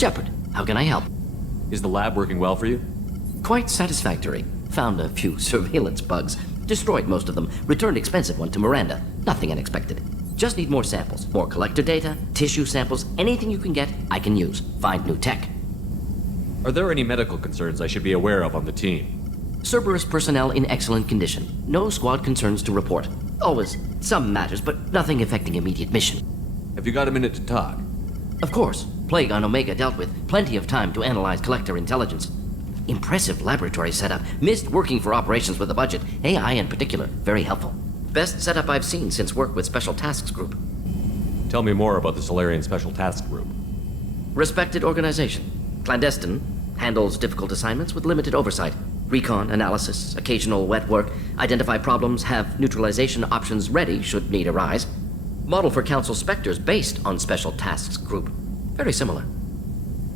Shepard, how can I help? Is the lab working well for you? Quite satisfactory. Found a few surveillance bugs. Destroyed most of them. Returned expensive one to Miranda. Nothing unexpected. Just need more samples. More collector data, tissue samples, anything you can get, I can use. Find new tech. Are there any medical concerns I should be aware of on the team? Cerberus personnel in excellent condition. No squad concerns to report. Always some matters, but nothing affecting immediate mission. Have you got a minute to talk? Of course. Plague on Omega dealt with. Plenty of time to analyze collector intelligence. Impressive laboratory setup. Missed working for operations with a budget. AI in particular. Very helpful. Best setup I've seen since work with Special Tasks Group. Tell me more about the Solarian Special Task Group. Respected organization. Clandestine. Handles difficult assignments with limited oversight. Recon, analysis, occasional wet work. Identify problems, have neutralization options ready should need arise. Model for Council Spectres based on Special Tasks Group. Very similar.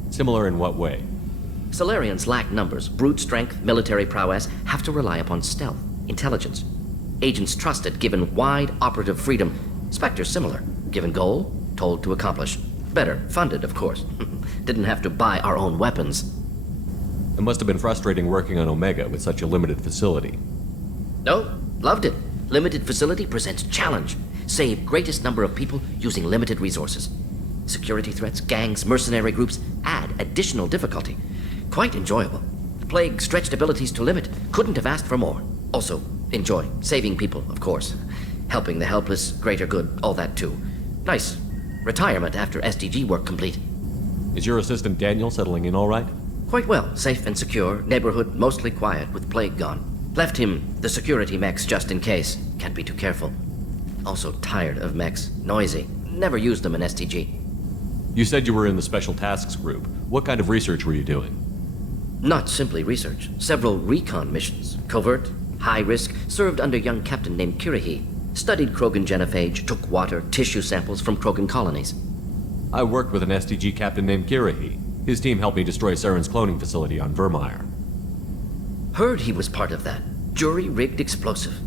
Similar in what way? Solarians lack numbers, brute strength, military prowess, have to rely upon stealth, intelligence. Agents trusted, given wide operative freedom. Spectres similar, given goal, told to accomplish. Better, funded, of course. Didn't have to buy our own weapons. It must have been frustrating working on Omega with such a limited facility. No, loved it. Limited facility presents challenge. Save greatest number of people using limited resources. Security threats, gangs, mercenary groups add additional difficulty. Quite enjoyable. Plague stretched abilities to limit. Couldn't have asked for more. Also, enjoy. Saving people, of course. Helping the helpless, greater good, all that too. Nice. Retirement after SDG work complete. Is your assistant Daniel settling in all right? Quite well. Safe and secure. Neighborhood mostly quiet with Plague gone. Left him the security mechs just in case. Can't be too careful. Also tired of mechs. Noisy. Never used them in SDG. You said you were in the Special Tasks Group. What kind of research were you doing? Not simply research. Several recon missions. Covert, high risk, served under young captain named Kirihi. Studied Krogan genophage, took water, tissue samples from Krogan colonies. I worked with an SDG captain named Kirihi. His team helped me destroy Saren's cloning facility on Vermeer. Heard he was part of that. Jury-rigged explosive.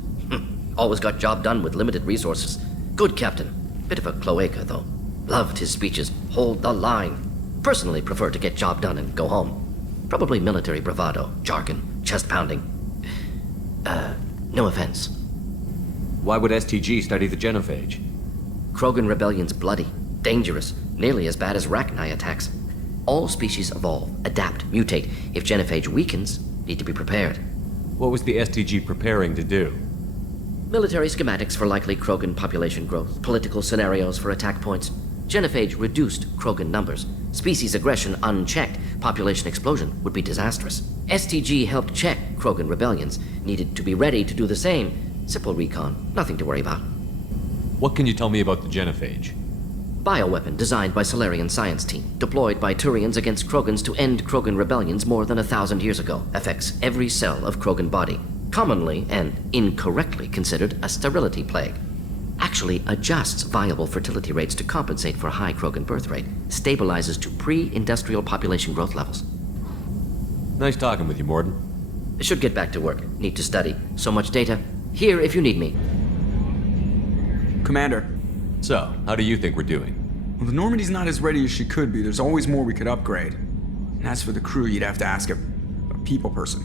Always got job done with limited resources. Good captain. Bit of a cloaca, though. Loved his speeches. Hold the line. Personally prefer to get job done and go home. Probably military bravado, jargon, chest pounding. No offense. Why would STG study the genophage? Krogan rebellion's bloody, dangerous, nearly as bad as Rachni attacks. All species evolve, adapt, mutate. If genophage weakens, need to be prepared. What was the STG preparing to do? Military schematics for likely Krogan population growth, political scenarios for attack points. Genophage reduced Krogan numbers. Species aggression unchecked, population explosion would be disastrous. STG helped check Krogan rebellions, needed to be ready to do the same. Simple recon, nothing to worry about. What can you tell me about the genophage? Bioweapon designed by Solarian science team, deployed by Turians against Krogans to end Krogan rebellions more than 1,000 years ago. Affects every cell of Krogan body. Commonly and incorrectly considered a sterility plague. Actually adjusts viable fertility rates to compensate for high Krogan birth rate. Stabilizes to pre-industrial population growth levels. Nice talking with you, Morden. Should get back to work. Need to study. So much data. Here if you need me. Commander. So, how do you think we're doing? Well, the Normandy's not as ready as she could be. There's always more we could upgrade. And as for the crew, you'd have to ask a people person.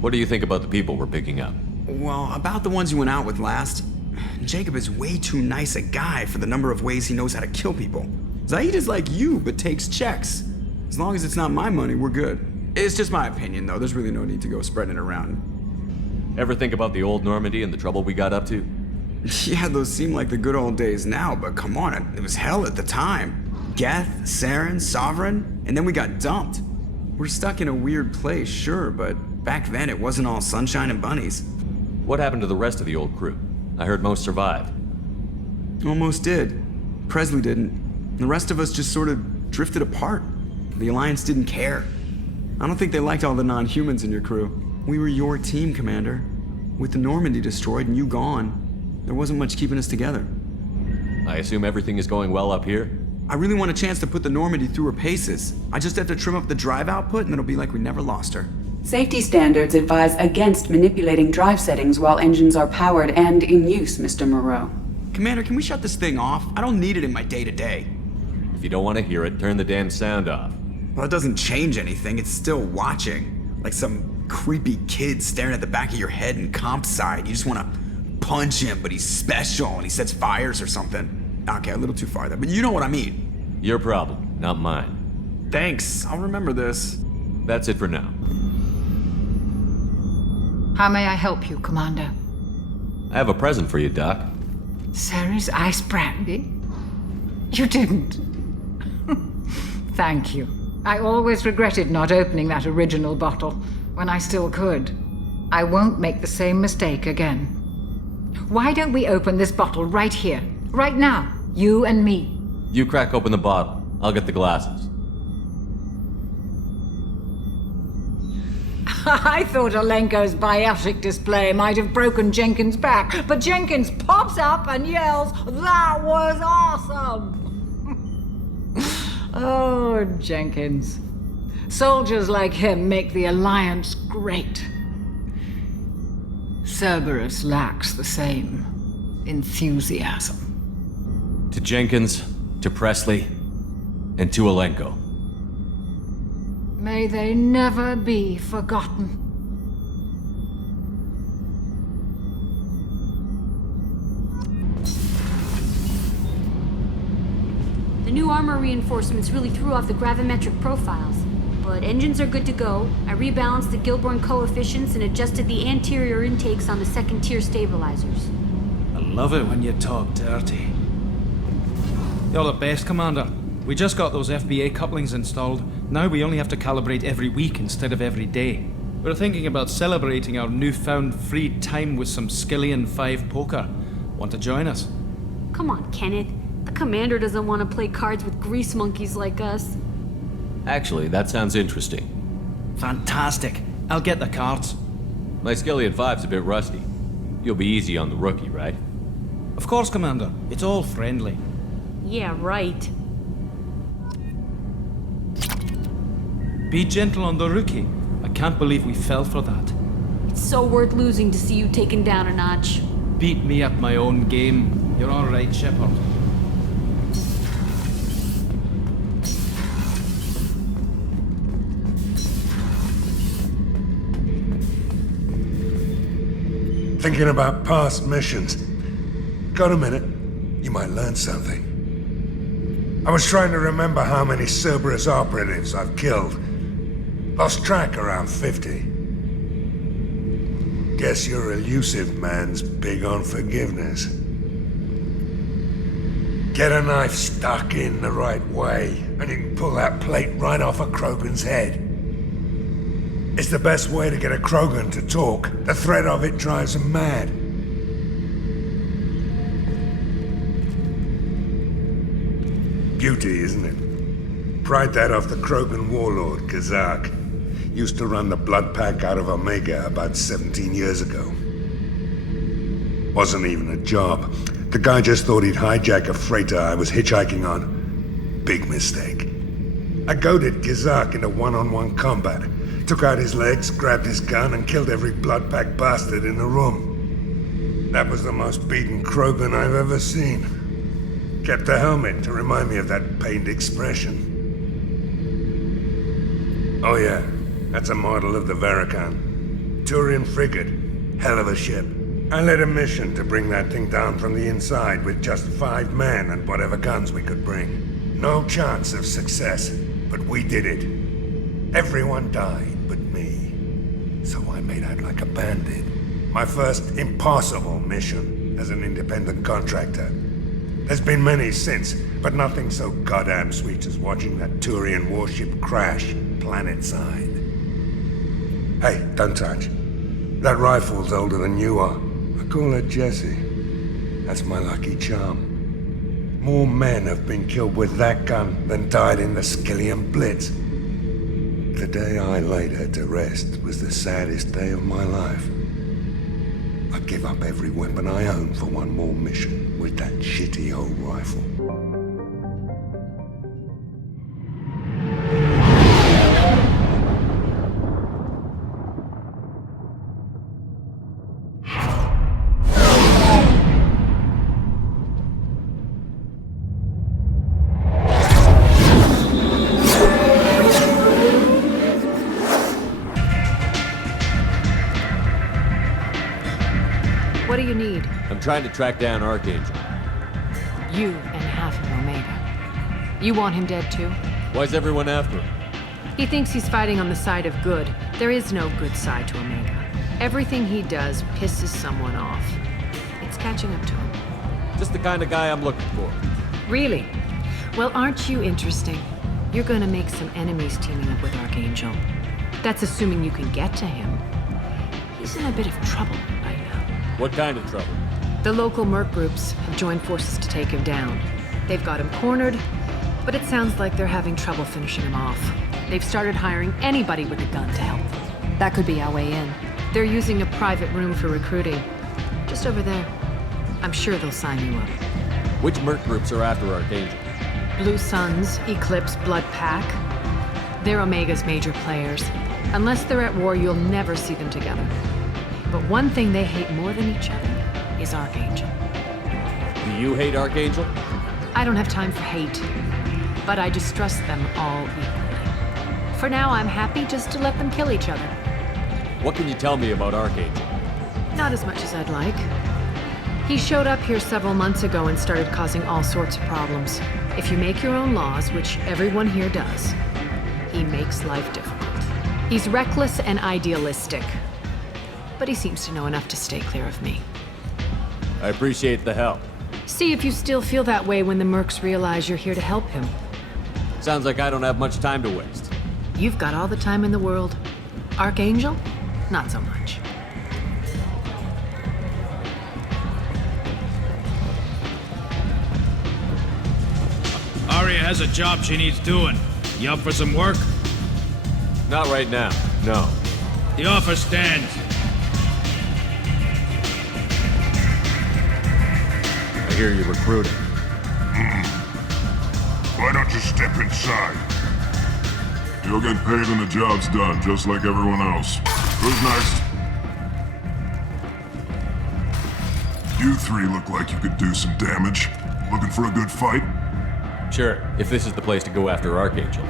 What do you think about the people we're picking up? Well, about the ones you went out with last. Jacob is way too nice a guy for the number of ways he knows how to kill people. Zaid is like you, but takes checks. As long as it's not my money, we're good. It's just my opinion, though. There's really no need to go spreading it around. Ever think about the old Normandy and the trouble we got up to? Yeah, those seem like the good old days now, but come on, it was hell at the time. Geth, Saren, Sovereign, and then we got dumped. We're stuck in a weird place, sure, but back then it wasn't all sunshine and bunnies. What happened to the rest of the old crew? I heard most survived. Almost did. Presley didn't. The rest of us just sort of drifted apart. The Alliance didn't care. I don't think they liked all the non-humans in your crew. We were your team, Commander. With the Normandy destroyed and you gone, there wasn't much keeping us together. I assume everything is going well up here? I really want a chance to put the Normandy through her paces. I just have to trim up the drive output and it'll be like we never lost her. Safety standards advise against manipulating drive settings while engines are powered and in use, Mr. Moreau. Commander, can we shut this thing off? I don't need it in my day-to-day. If you don't want to hear it, turn the damn sound off. Well, it doesn't change anything. It's still watching. Like some creepy kid staring at the back of your head in comp side. You just want to punch him, but he's special and he sets fires or something. Okay, a little too far there, but you know what I mean. Your problem, not mine. Thanks, I'll remember this. That's it for now. How may I help you, Commander? I have a present for you, Doc. Ceres ice brandy? You didn't. Thank you. I always regretted not opening that original bottle when I still could. I won't make the same mistake again. Why don't we open this bottle right here, right now, you and me? You crack open the bottle. I'll get the glasses. I thought Alenko's biotic display might have broken Jenkins' back, but Jenkins pops up and yells, "That was awesome!" Oh, Jenkins. Soldiers like him make the Alliance great. Cerberus lacks the same enthusiasm. To Jenkins, to Presley, and to Alenko. May they never be forgotten. The new armor reinforcements really threw off the gravimetric profiles. But engines are good to go. I rebalanced the Gilborn coefficients and adjusted the anterior intakes on the second-tier stabilizers. I love it when you talk dirty. You're the best, Commander. We just got those FBA couplings installed. Now we only have to calibrate every week instead of every day. We're thinking about celebrating our newfound free time with some Skillian 5 poker. Want to join us? Come on, Kenneth. The commander doesn't want to play cards with grease monkeys like us. Actually, that sounds interesting. Fantastic. I'll get the cards. My Skillian 5's a bit rusty. You'll be easy on the rookie, right? Of course, Commander. It's all friendly. Yeah, right. Be gentle on the rookie. I can't believe we fell for that. It's so worth losing to see you taken down a notch. Beat me at my own game. You're all right, Shepard. Thinking about past missions. Got a minute? You might learn something. I was trying to remember how many Cerberus operatives I've killed. Lost track around 50. Guess your elusive man's big on forgiveness. Get a knife stuck in the right way, and you can pull that plate right off a Krogan's head. It's the best way to get a Krogan to talk. The threat of it drives him mad. Beauty, isn't it? Pried that off the Krogan warlord, Kazak. Used to run the blood pack out of Omega about 17 years ago. Wasn't even a job. The guy just thought he'd hijack a freighter I was hitchhiking on. Big mistake. I goaded Kazak into one-on-one combat. Took out his legs, grabbed his gun, and killed every blood pack bastard in the room. That was the most beaten Krogan I've ever seen. Kept the helmet to remind me of that pained expression. Oh yeah, that's a model of the Varicon. Turian frigate. Hell of a ship. I led a mission to bring that thing down from the inside with just 5 men and whatever guns we could bring. No chance of success, but we did it. Everyone died but me. So I made out like a bandit. My first impossible mission as an independent contractor. There's been many since, but nothing so goddamn sweet as watching that Turian warship crash planet-side. Hey, don't touch. That rifle's older than you are. I call her Jessie. That's my lucky charm. More men have been killed with that gun than died in the Skillian Blitz. The day I laid her to rest was the saddest day of my life. I'd give up every weapon I own for one more mission with that shitty old rifle. I'm trying to track down Archangel. You and half of Omega. You want him dead too? Why's everyone after him? He thinks he's fighting on the side of good. There is no good side to Omega. Everything he does pisses someone off. It's catching up to him. Just the kind of guy I'm looking for. Really? Well, aren't you interesting? You're gonna make some enemies teaming up with Archangel. That's assuming you can get to him. He's in a bit of trouble right now. What kind of trouble? The local merc groups have joined forces to take him down. They've got him cornered, but it sounds like they're having trouble finishing him off. They've started hiring anybody with a gun to help them. That could be our way in. They're using a private room for recruiting. Just over there. I'm sure they'll sign you up. Which merc groups are after Archangel? Blue Suns, Eclipse, Blood Pack. They're Omega's major players. Unless they're at war, you'll never see them together. But one thing they hate more than each other is Archangel. Do you hate Archangel? I don't have time for hate, but I distrust them all equally. For now, I'm happy just to let them kill each other. What can you tell me about Archangel? Not as much as I'd like. He showed up here several months ago and started causing all sorts of problems. If you make your own laws, which everyone here does, he makes life difficult. He's reckless and idealistic, but he seems to know enough to stay clear of me. I appreciate the help. See if you still feel that way when the mercs realize you're here to help him. Sounds like I don't have much time to waste. You've got all the time in the world. Archangel? Not so much. Arya has a job she needs doing. You up for some work? Not right now, no. The offer stands. I hear you're recruiting. Why don't you step inside? You'll get paid when the job's done, just like everyone else. Who's next? You three look like you could do some damage. Looking for a good fight? Sure, if this is the place to go after Archangel.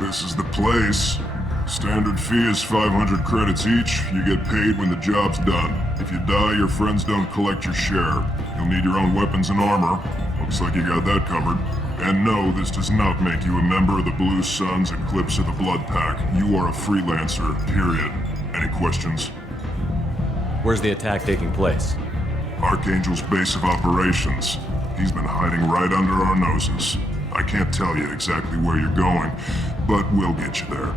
This is the place. Standard fee is 500 credits each. You get paid when the job's done. If you die, your friends don't collect your share. You'll need your own weapons and armor. Looks like you got that covered. And no, this does not make you a member of the Blue Suns, Eclipse, or the Blood Pack. You are a freelancer, period. Any questions? Where's the attack taking place? Archangel's base of operations. He's been hiding right under our noses. I can't tell you exactly where you're going, but we'll get you there.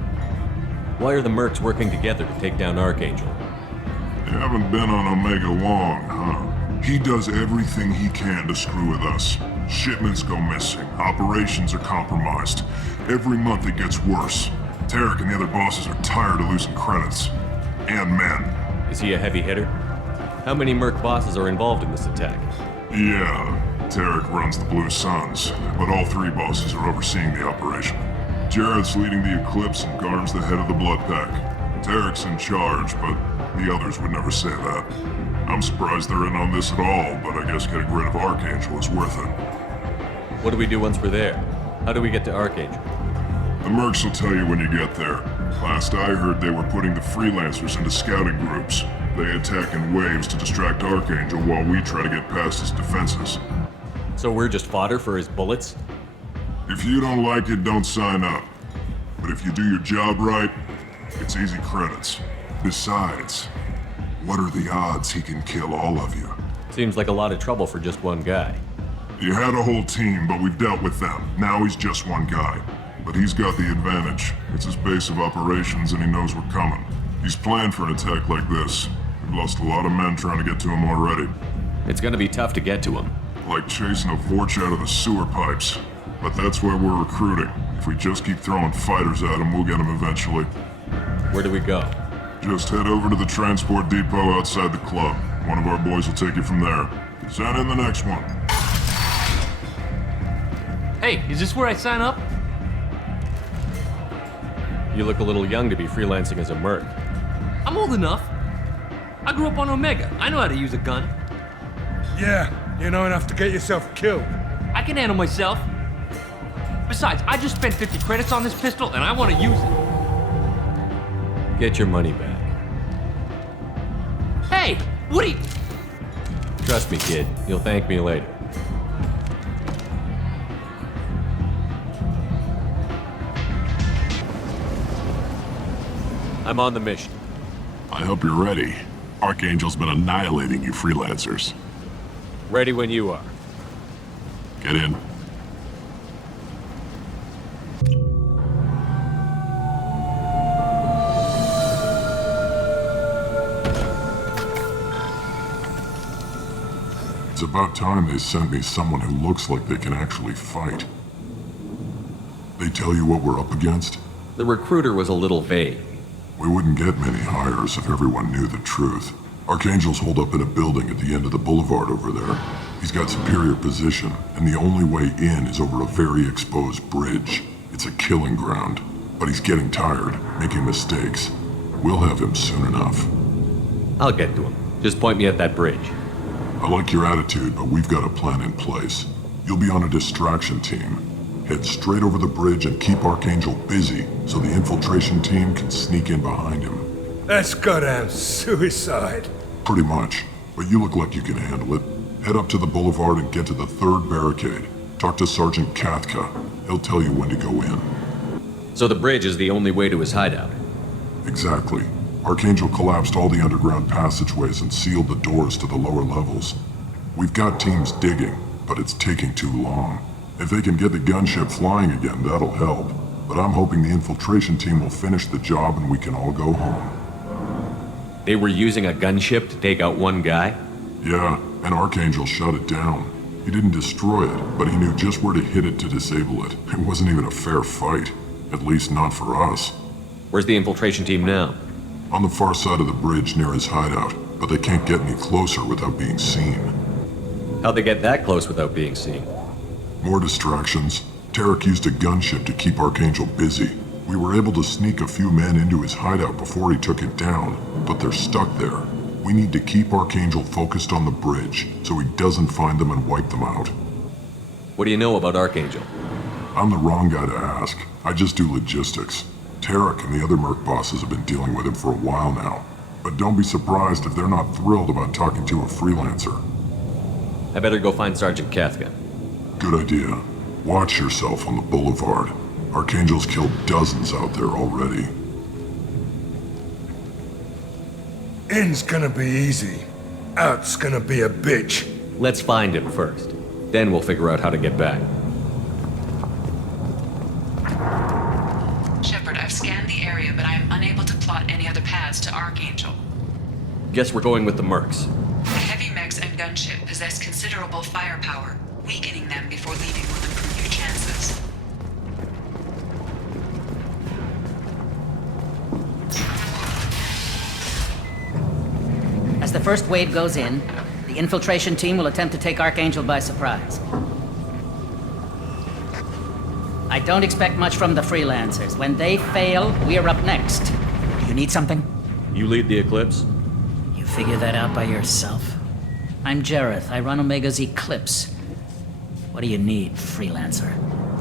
Why are the mercs working together to take down Archangel? You haven't been on Omega long, huh? He does everything he can to screw with us. Shipments go missing, operations are compromised. Every month it gets worse. Tarek and the other bosses are tired of losing credits. And men. Is he a heavy hitter? How many merc bosses are involved in this attack? Yeah, Tarek runs the Blue Suns, but all three bosses are overseeing the operation. Jarrett's leading the Eclipse and Garm's the head of the Blood Pack. Tarek's in charge, but the others would never say that. I'm surprised they're in on this at all, but I guess getting rid of Archangel is worth it. What do we do once we're there? How do we get to Archangel? The mercs will tell you when you get there. Last I heard, they were putting the freelancers into scouting groups. They attack in waves to distract Archangel while we try to get past his defenses. So we're just fodder for his bullets? If you don't like it, don't sign up. But if you do your job right, it's easy credits. Besides, what are the odds he can kill all of you? Seems like a lot of trouble for just one guy. You had a whole team, but we've dealt with them. Now he's just one guy. But he's got the advantage. It's his base of operations and he knows we're coming. He's planned for an attack like this. We've lost a lot of men trying to get to him already. It's gonna be tough to get to him. Like chasing a Vorch out of the sewer pipes. But that's why we're recruiting. If we just keep throwing fighters at him, we'll get him eventually. Where do we go? Just head over to the transport depot outside the club. One of our boys will take you from there. Send in the next one. Hey, is this where I sign up? You look a little young to be freelancing as a merc. I'm old enough. I grew up on Omega. I know how to use a gun. Yeah, you know enough to get yourself killed. I can handle myself. Besides, I just spent 50 credits on this pistol and I want to use it. Get your money back. Hey, what are you... Trust me, kid. You'll thank me later. I'm on the mission. I hope you're ready. Archangel's been annihilating you freelancers. Ready when you are. Get in. It's about time they sent me someone who looks like they can actually fight. They tell you what we're up against? The recruiter was a little vague. We wouldn't get many hires if everyone knew the truth. Archangel's holed up in a building at the end of the boulevard over there. He's got superior position, and the only way in is over a very exposed bridge. It's a killing ground, but he's getting tired, making mistakes. We'll have him soon enough. I'll get to him. Just point me at that bridge. I like your attitude, but we've got a plan in place. You'll be on a distraction team. Head straight over the bridge and keep Archangel busy so the infiltration team can sneak in behind him. That's goddamn suicide. Pretty much, but you look like you can handle it. Head up to the boulevard and get to the 3rd barricade. Talk to Sergeant Kathka. He'll tell you when to go in. So the bridge is the only way to his hideout? Exactly. Archangel collapsed all the underground passageways and sealed the doors to the lower levels. We've got teams digging, but it's taking too long. If they can get the gunship flying again, that'll help. But I'm hoping the infiltration team will finish the job and we can all go home. They were using a gunship to take out one guy? Yeah, and Archangel shut it down. He didn't destroy it, but he knew just where to hit it to disable it. It wasn't even a fair fight. At least not for us. Where's the infiltration team now? On the far side of the bridge near his hideout, but they can't get any closer without being seen. How'd they get that close without being seen? More distractions. Tarek used a gunship to keep Archangel busy. We were able to sneak a few men into his hideout before he took it down, but they're stuck there. We need to keep Archangel focused on the bridge, so he doesn't find them and wipe them out. What do you know about Archangel? I'm the wrong guy to ask. I just do logistics. Tarek and the other merc bosses have been dealing with him for a while now. But don't be surprised if they're not thrilled about talking to a freelancer. I better go find Sergeant Kathka. Good idea. Watch yourself on the boulevard. Archangel's killed dozens out there already. In's gonna be easy. Out's gonna be a bitch. Let's find him first. Then we'll figure out how to get back. Shepard, I've scanned the area, but I am unable to plot any other paths to Archangel. Guess we're going with the mercs. The heavy mechs and gunship possess considerable firepower. Weakening them before leaving will improve your chances. As the first wave goes in, the infiltration team will attempt to take Archangel by surprise. I don't expect much from the freelancers. When they fail, we are up next. Do you need something? You lead the Eclipse? You figure that out by yourself. I'm Jareth. I run Omega's Eclipse. What do you need, freelancer?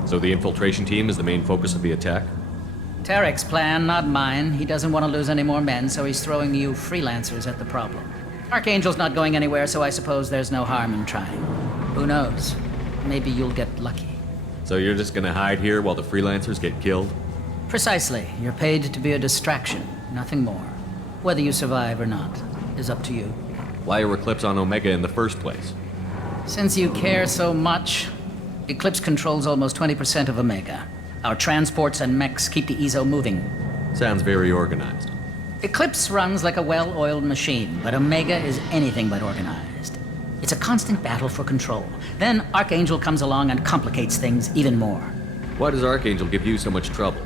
So the infiltration team is the main focus of the attack? Tarek's plan, not mine. He doesn't want to lose any more men, so he's throwing you freelancers at the problem. Archangel's not going anywhere, so I suppose there's no harm in trying. Who knows? Maybe you'll get lucky. So you're just gonna hide here while the freelancers get killed? Precisely. You're paid to be a distraction, nothing more. Whether you survive or not is up to you. Why are Eclipse on Omega in the first place? Since you care so much, Eclipse controls almost 20% of Omega. Our transports and mechs keep the EZO moving. Sounds very organized. Eclipse runs like a well-oiled machine, but Omega is anything but organized. It's a constant battle for control. Then Archangel comes along and complicates things even more. Why does Archangel give you so much trouble?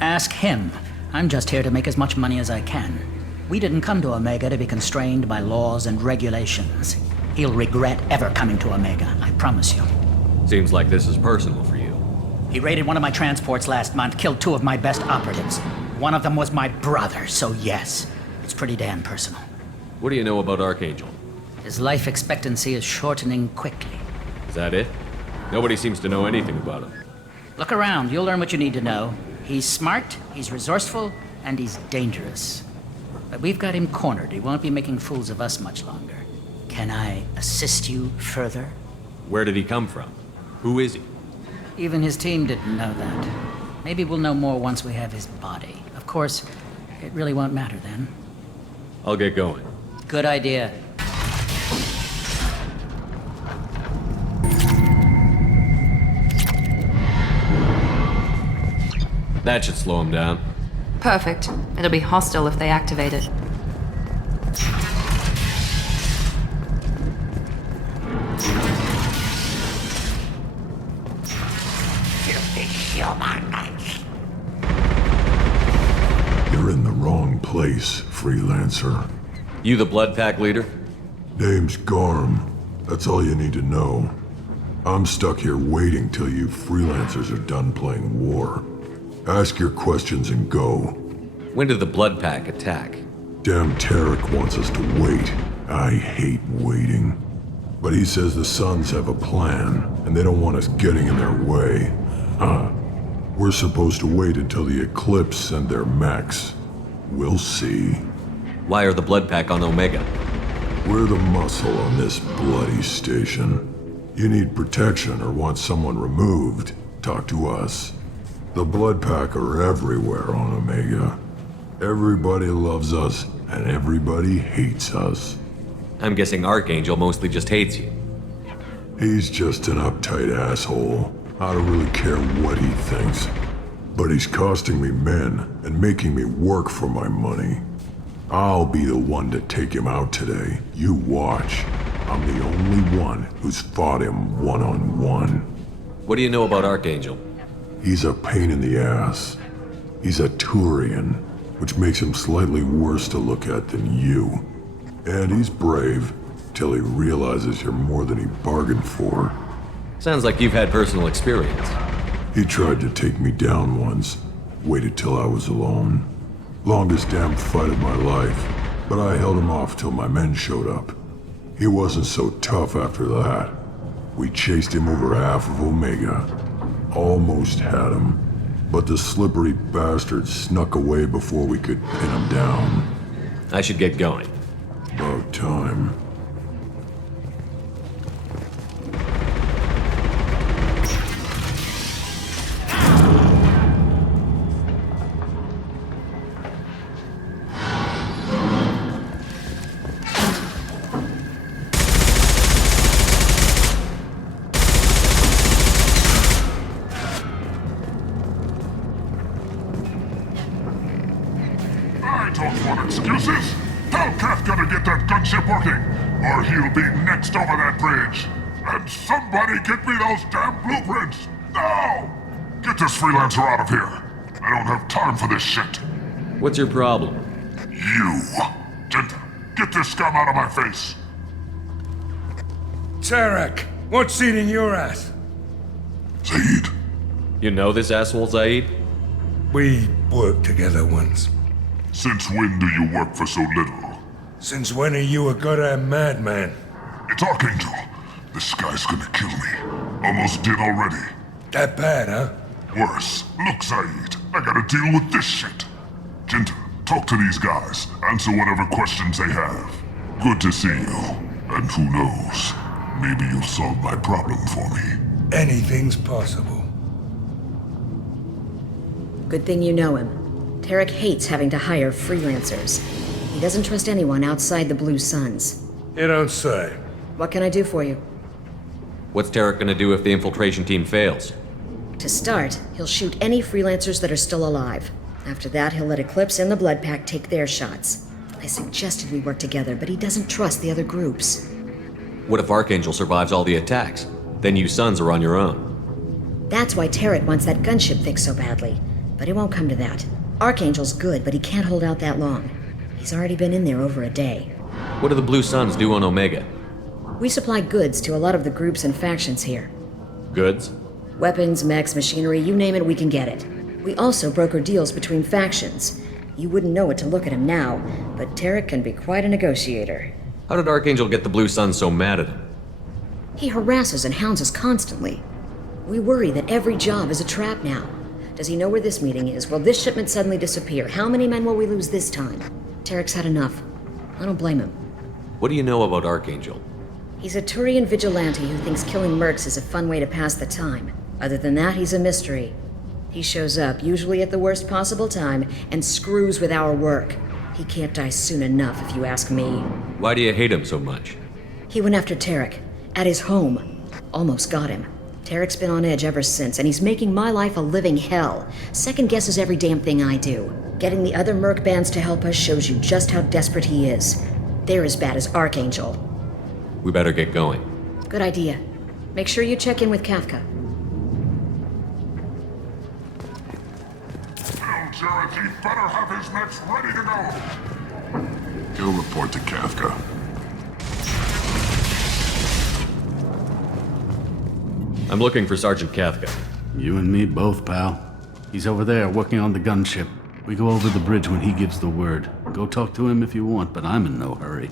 Ask him. I'm just here to make as much money as I can. We didn't come to Omega to be constrained by laws and regulations. He'll regret ever coming to Omega, I promise you. Seems like this is personal for you. He raided one of my transports last month, killed 2 of my best operatives. One of them was my brother, so yes, it's pretty damn personal. What do you know about Archangel? His life expectancy is shortening quickly. Is that it? Nobody seems to know anything about him. Look around, you'll learn what you need to know. He's smart, he's resourceful, and he's dangerous. But we've got him cornered. He won't be making fools of us much longer. Can I assist you further? Where did he come from? Who is he? Even his team didn't know that. Maybe we'll know more once we have his body. Of course, it really won't matter then. I'll get going. Good idea. That should slow him down. Perfect. It'll be hostile if they activate it. You're in the wrong place, freelancer. You the Blood Pack leader? Name's Garm. That's all you need to know. I'm stuck here waiting till you freelancers are done playing war. Ask your questions and go. When did the Blood Pack attack? Damn Tarek wants us to wait. I hate waiting. But he says the Suns have a plan, and they don't want us getting in their way. We're supposed to wait until the Eclipse send their mechs. We'll see. Why are the Blood Pack on Omega? We're the muscle on this bloody station. You need protection or want someone removed, talk to us. The Blood Pack are everywhere on Omega. Everybody loves us, and everybody hates us. I'm guessing Archangel mostly just hates you. He's just an uptight asshole. I don't really care what he thinks. But he's costing me men and making me work for my money. I'll be the one to take him out today. You watch. I'm the only one who's fought him one-on-one. What do you know about Archangel? He's a pain in the ass. He's a Turian, which makes him slightly worse to look at than you. And he's brave, till he realizes you're more than he bargained for. Sounds like you've had personal experience. He tried to take me down once. Waited till I was alone. Longest damn fight of my life, but I held him off till my men showed up. He wasn't so tough after that. We chased him over half of Omega. Almost had him, but the slippery bastard snuck away before we could pin him down. I should get going. About time. Excuses? Tell Kafka to get that gunship working, or he'll be next over that bridge. And somebody get me those damn blueprints! Now! Get this freelancer out of here. I don't have time for this shit. What's your problem? You. Jinta, get this scum out of my face. Tarek, what's eating your ass? Zaid. You know this asshole, Zaid? We worked together once. Since when do you work for so little? Since when are you a goddamn madman? It's Archangel. This guy's gonna kill me. Almost did already. That bad, huh? Worse. Look, Zaid, I gotta deal with this shit. Jinta, talk to these guys. Answer whatever questions they have. Good to see you. And who knows, maybe you'll solve my problem for me. Anything's possible. Good thing you know him. Tarek hates having to hire freelancers. He doesn't trust anyone outside the Blue Suns. You don't say. What can I do for you? What's Tarek gonna do if the infiltration team fails? To start, he'll shoot any freelancers that are still alive. After that, he'll let Eclipse and the Blood Pack take their shots. I suggested we work together, but he doesn't trust the other groups. What if Archangel survives all the attacks? Then you Suns are on your own. That's why Tarek wants that gunship fixed so badly. But it won't come to that. Archangel's good, but he can't hold out that long. He's already been in there over a day. What do the Blue Suns do on Omega? We supply goods to a lot of the groups and factions here. Goods? Weapons, mechs, machinery, you name it, we can get it. We also broker deals between factions. You wouldn't know it to look at him now, but Tarek can be quite a negotiator. How did Archangel get the Blue Suns so mad at him? He harasses and hounds us constantly. We worry that every job is a trap now. Does he know where this meeting is? Will this shipment suddenly disappear? How many men will we lose this time? Tarek's had enough. I don't blame him. What do you know about Archangel? He's a Turian vigilante who thinks killing mercs is a fun way to pass the time. Other than that, he's a mystery. He shows up, usually at the worst possible time, and screws with our work. He can't die soon enough, if you ask me. Why do you hate him so much? He went after Tarek, at his home. Almost got him. Tarek's been on edge ever since, and he's making my life a living hell. Second guesses every damn thing I do. Getting the other merc bands to help us shows you just how desperate he is. They're as bad as Archangel. We better get going. Good idea. Make sure you check in with Kafka. Jareth, he better have his mechs ready to go. He'll report to Kafka. I'm looking for Sergeant Kafka. You and me both, pal. He's over there working on the gunship. We go over the bridge when he gives the word. Go talk to him if you want, but I'm in no hurry.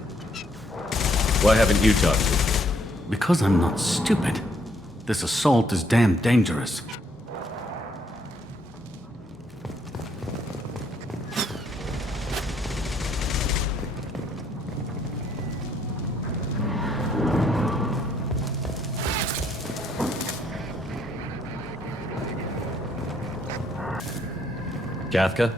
Why haven't you talked to him? Because I'm not stupid. This assault is damn dangerous. Kafka?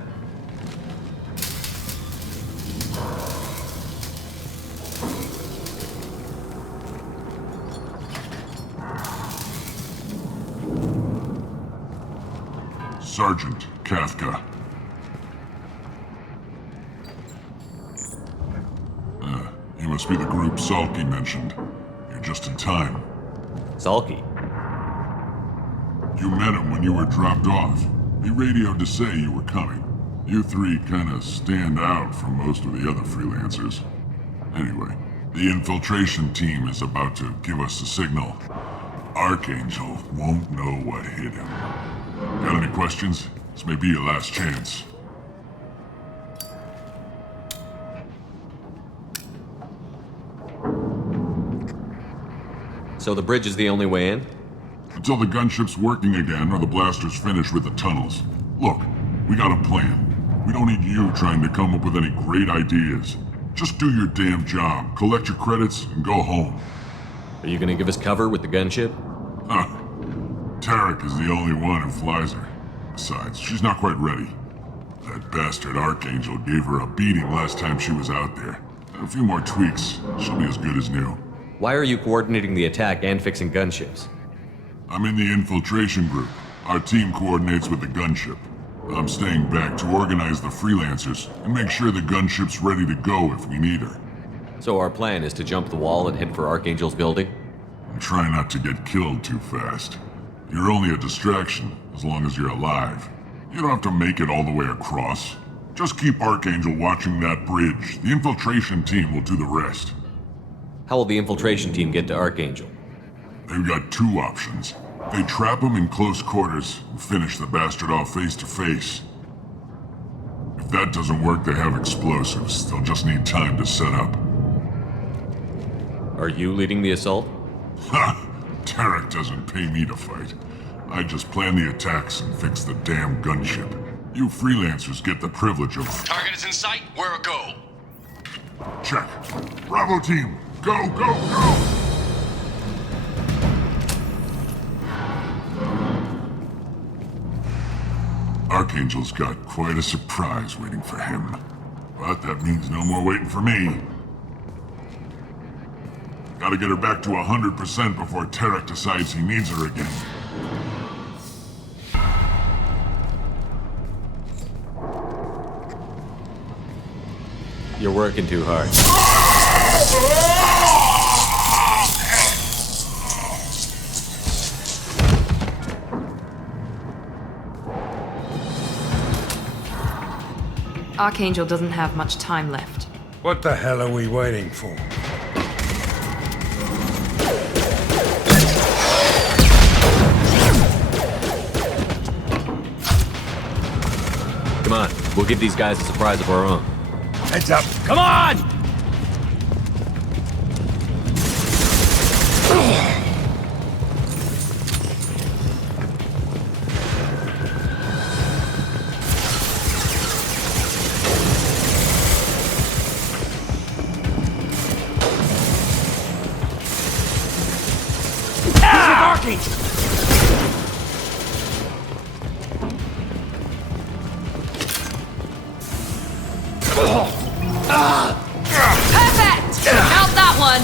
Sergeant Kafka. You must be the group Salky mentioned. You're just in time. Salky? You met him when you were dropped off. He radioed to say you were coming. You three kinda stand out from most of the other freelancers. Anyway, the infiltration team is about to give us the signal. Archangel won't know what hit him. Got any questions? This may be your last chance. So the bridge is the only way in? Until the gunship's working again or the blasters finish with the tunnels. Look, we got a plan. We don't need you trying to come up with any great ideas. Just do your damn job, collect your credits, and go home. Are you gonna give us cover with the gunship? Tarek is the only one who flies her. Besides, she's not quite ready. That bastard Archangel gave her a beating last time she was out there. A few more tweaks, she'll be as good as new. Why are you coordinating the attack and fixing gunships? I'm in the infiltration group. Our team coordinates with the gunship. I'm staying back to organize the freelancers and make sure the gunship's ready to go if we need her. So our plan is to jump the wall and head for Archangel's building? And try not to get killed too fast. You're only a distraction, as long as you're alive. You don't have to make it all the way across. Just keep Archangel watching that bridge. The infiltration team will do the rest. How will the infiltration team get to Archangel? They've got two options. They trap him in close quarters and finish the bastard off face to face. If that doesn't work, they have explosives. They'll just need time to set up. Are you leading the assault? Ha! Tarek doesn't pay me to fight. I just plan the attacks and fix the damn gunship. You freelancers get the privilege of... Target is in sight. Where a go? Check. Bravo team, go, go, go! Archangel's got quite a surprise waiting for him. But that means no more waiting for me. Gotta get her back to 100% before Tarek decides he needs her again. You're working too hard. Archangel doesn't have much time left. What the hell are we waiting for? Come on, we'll give these guys a surprise of our own. Heads up! Come on! Perfect! Out that one!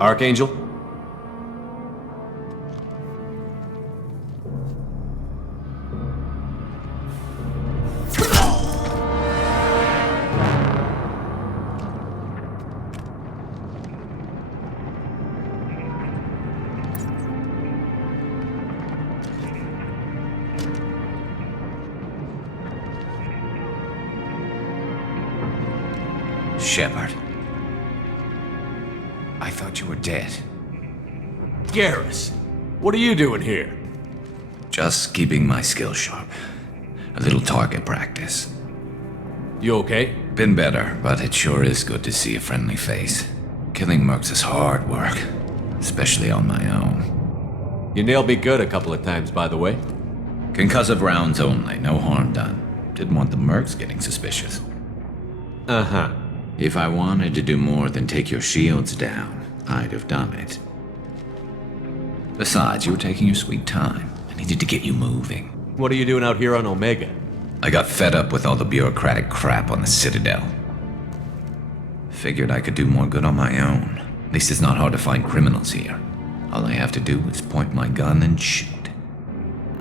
Archangel? Shepard. I thought you were dead. Garrus, what are you doing here? Just keeping my skills sharp. A little target practice. You okay? Been better, but it sure is good to see a friendly face. Killing mercs is hard work, especially on my own. You nailed me good a couple of times, by the way. Concussive rounds only, no harm done. Didn't want the mercs getting suspicious. Uh-huh. If I wanted to do more than take your shields down, I'd have done it. Besides, you were taking your sweet time. I needed to get you moving. What are you doing out here on Omega? I got fed up with all the bureaucratic crap on the Citadel. Figured I could do more good on my own. At least it's not hard to find criminals here. All I have to do is point my gun and shoot.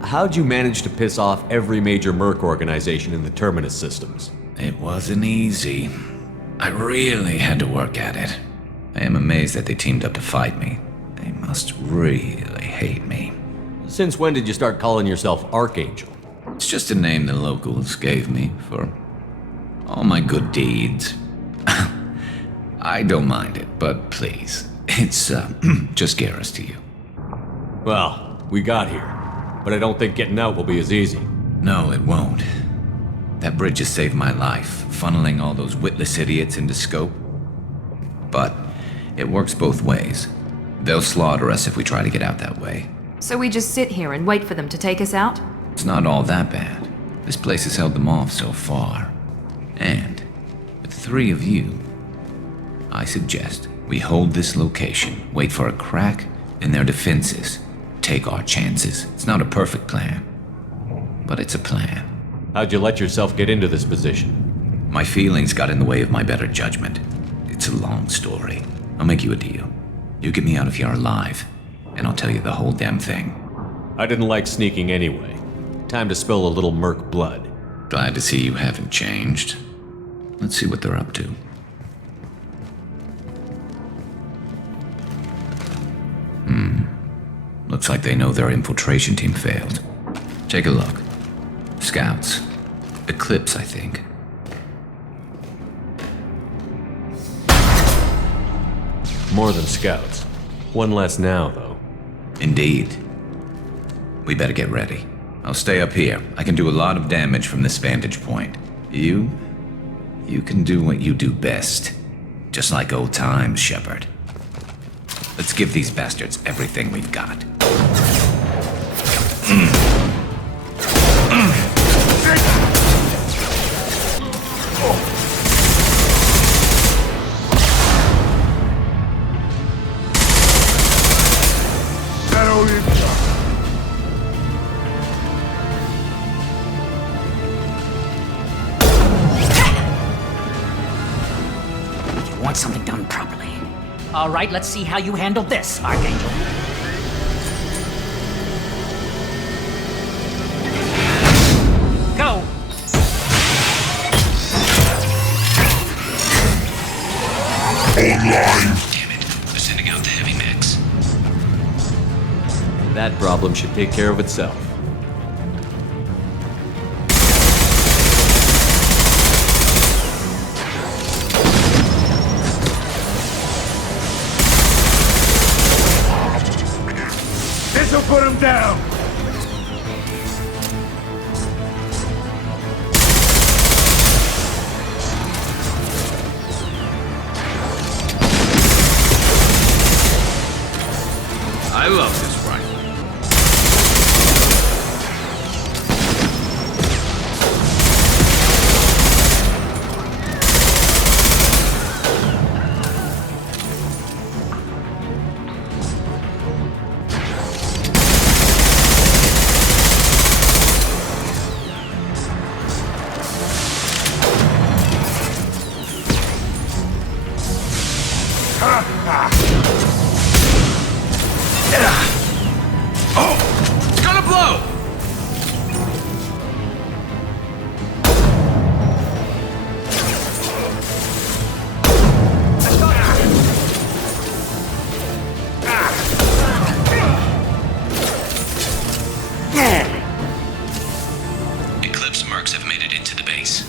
How'd you manage to piss off every major merc organization in the Terminus Systems? It wasn't easy. I really had to work at it. I am amazed that they teamed up to fight me. They must really hate me. Since when did you start calling yourself Archangel? It's just a name the locals gave me for all my good deeds. I don't mind it, but please, it's just Garrus to you. Well, we got here, but I don't think getting out will be as easy. No, it won't. That bridge has saved my life, funneling all those witless idiots into scope. But it works both ways. They'll slaughter us if we try to get out that way. So we just sit here and wait for them to take us out? It's not all that bad. This place has held them off so far. And with 3 of you, I suggest we hold this location, wait for a crack in their defenses, take our chances. It's not a perfect plan, but it's a plan. How'd you let yourself get into this position? My feelings got in the way of my better judgment. It's a long story. I'll make you a deal. You get me out of here alive, and I'll tell you the whole damn thing. I didn't like sneaking anyway. Time to spill a little merc blood. Glad to see you haven't changed. Let's see what they're up to. Looks like they know their infiltration team failed. Take a look. Scouts. Eclipse, I think. More than scouts. One less now, though. Indeed. We better get ready. I'll stay up here. I can do a lot of damage from this vantage point. You can do what you do best. Just like old times, Shepard. Let's give these bastards everything we've got. You want something done properly. All right, let's see how you handle this, Archangel. Go! Online! Damn it, they're sending out the heavy mix. That problem should take care of itself. This'll put him down! I love this rifle. Oh! It's gonna blow! Eclipse mercs have made it into the base.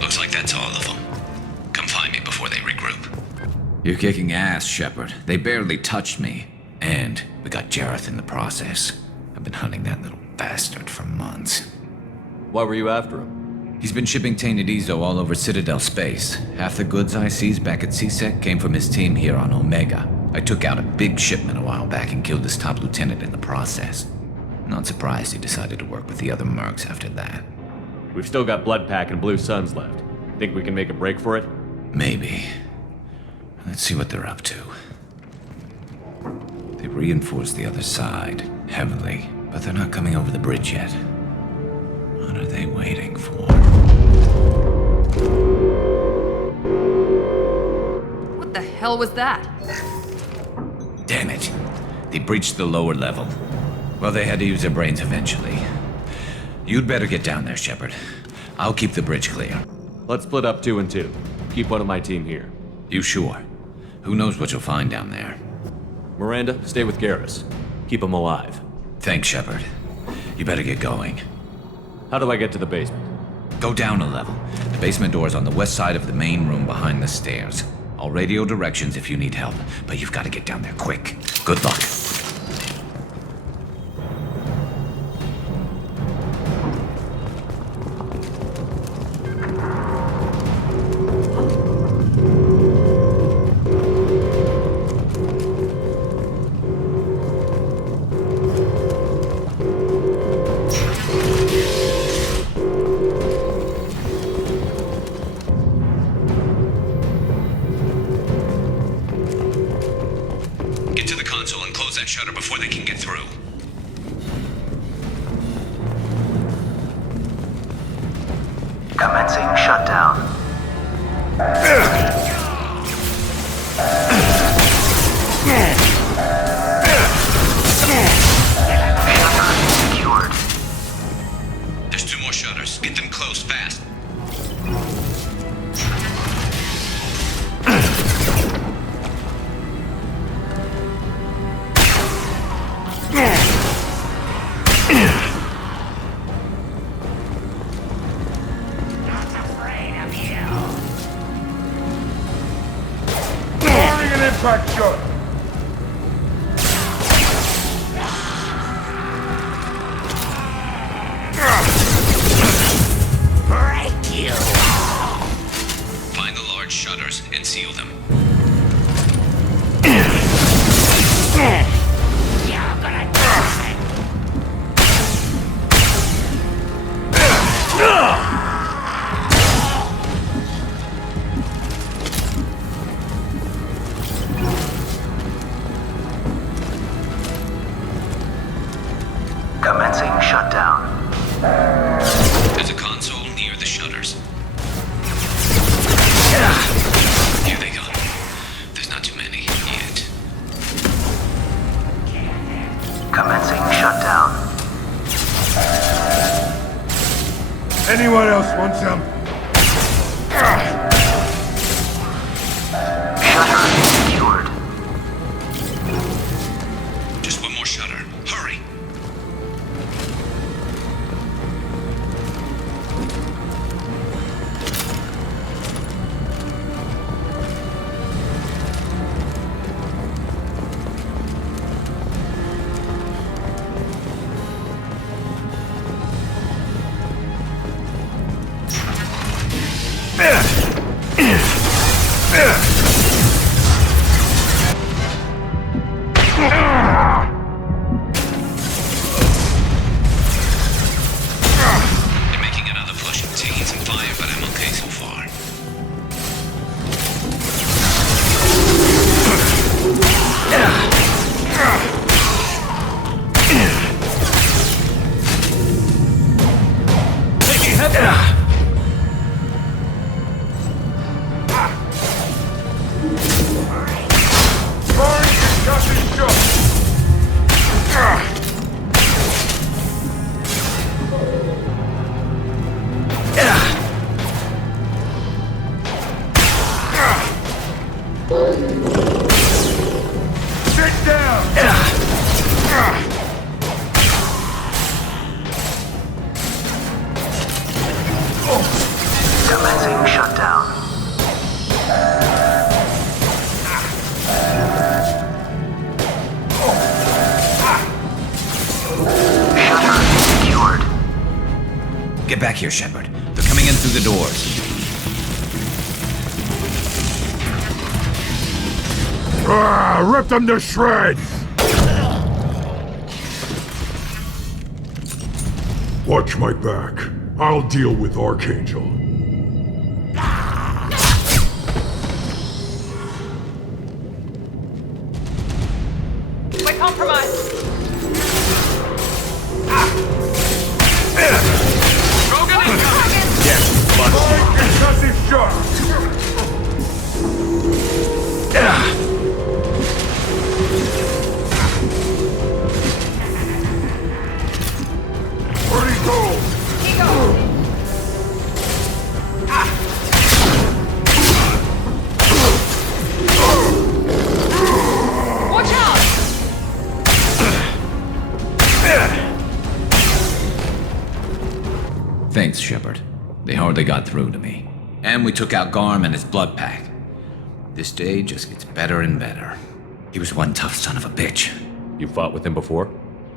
Looks like that's all of them. Come find me before they regroup. You're kicking ass, Shepard. They barely touched me. And we got Jareth in the process. I've been hunting that little bastard for months. Why were you after him? He's been shipping tainted Ezo all over Citadel space. Half the goods I seized back at CSEC came from his team here on Omega. I took out a big shipment a while back and killed his top lieutenant in the process. Not surprised he decided to work with the other mercs after that. We've still got Bloodpack and Blue Suns left. Think we can make a break for it? Maybe. Let's see what they're up to. They reinforced the other side, heavily, but they're not coming over the bridge yet. What are they waiting for? What the hell was that? Damn it. They breached the lower level. Well, they had to use their brains eventually. You'd better get down there, Shepard. I'll keep the bridge clear. Let's split up 2 and 2. Keep one of my team here. You sure? Who knows what you'll find down there? Miranda, stay with Garrus. Keep him alive. Thanks, Shepard. You better get going. How do I get to the basement? Go down a level. The basement door's on the west side of the main room behind the stairs. I'll radio directions if you need help, but you've got to get down there quick. Good luck. Get to the console and close that shutter before they can get through. Commencing shutdown. Shutter secured. There's 2 more shutters. Get them closed fast. Firing an impact shot! Break you! Find the large shutters and seal them. You're gonna die! Commencing shutdown. There's a console near the shutters. Here they go. There's not too many yet. Commencing shutdown. Anyone else want some? Shutter secured. Just 1 more shutter. Hurry! Sit down! Commencing shutdown. Shutter secured. Get back here, Shepard. They're coming in through the doors. Rip them to shreds! Watch my back. I'll deal with Archangel. We're compromised. Concussive shock! Where'd he go? Watch out! Thanks, Shepard. They hardly got through to me. And we took out Garm and his blood pack. This day just gets better and better. He was one tough son of a bitch. You fought with him before?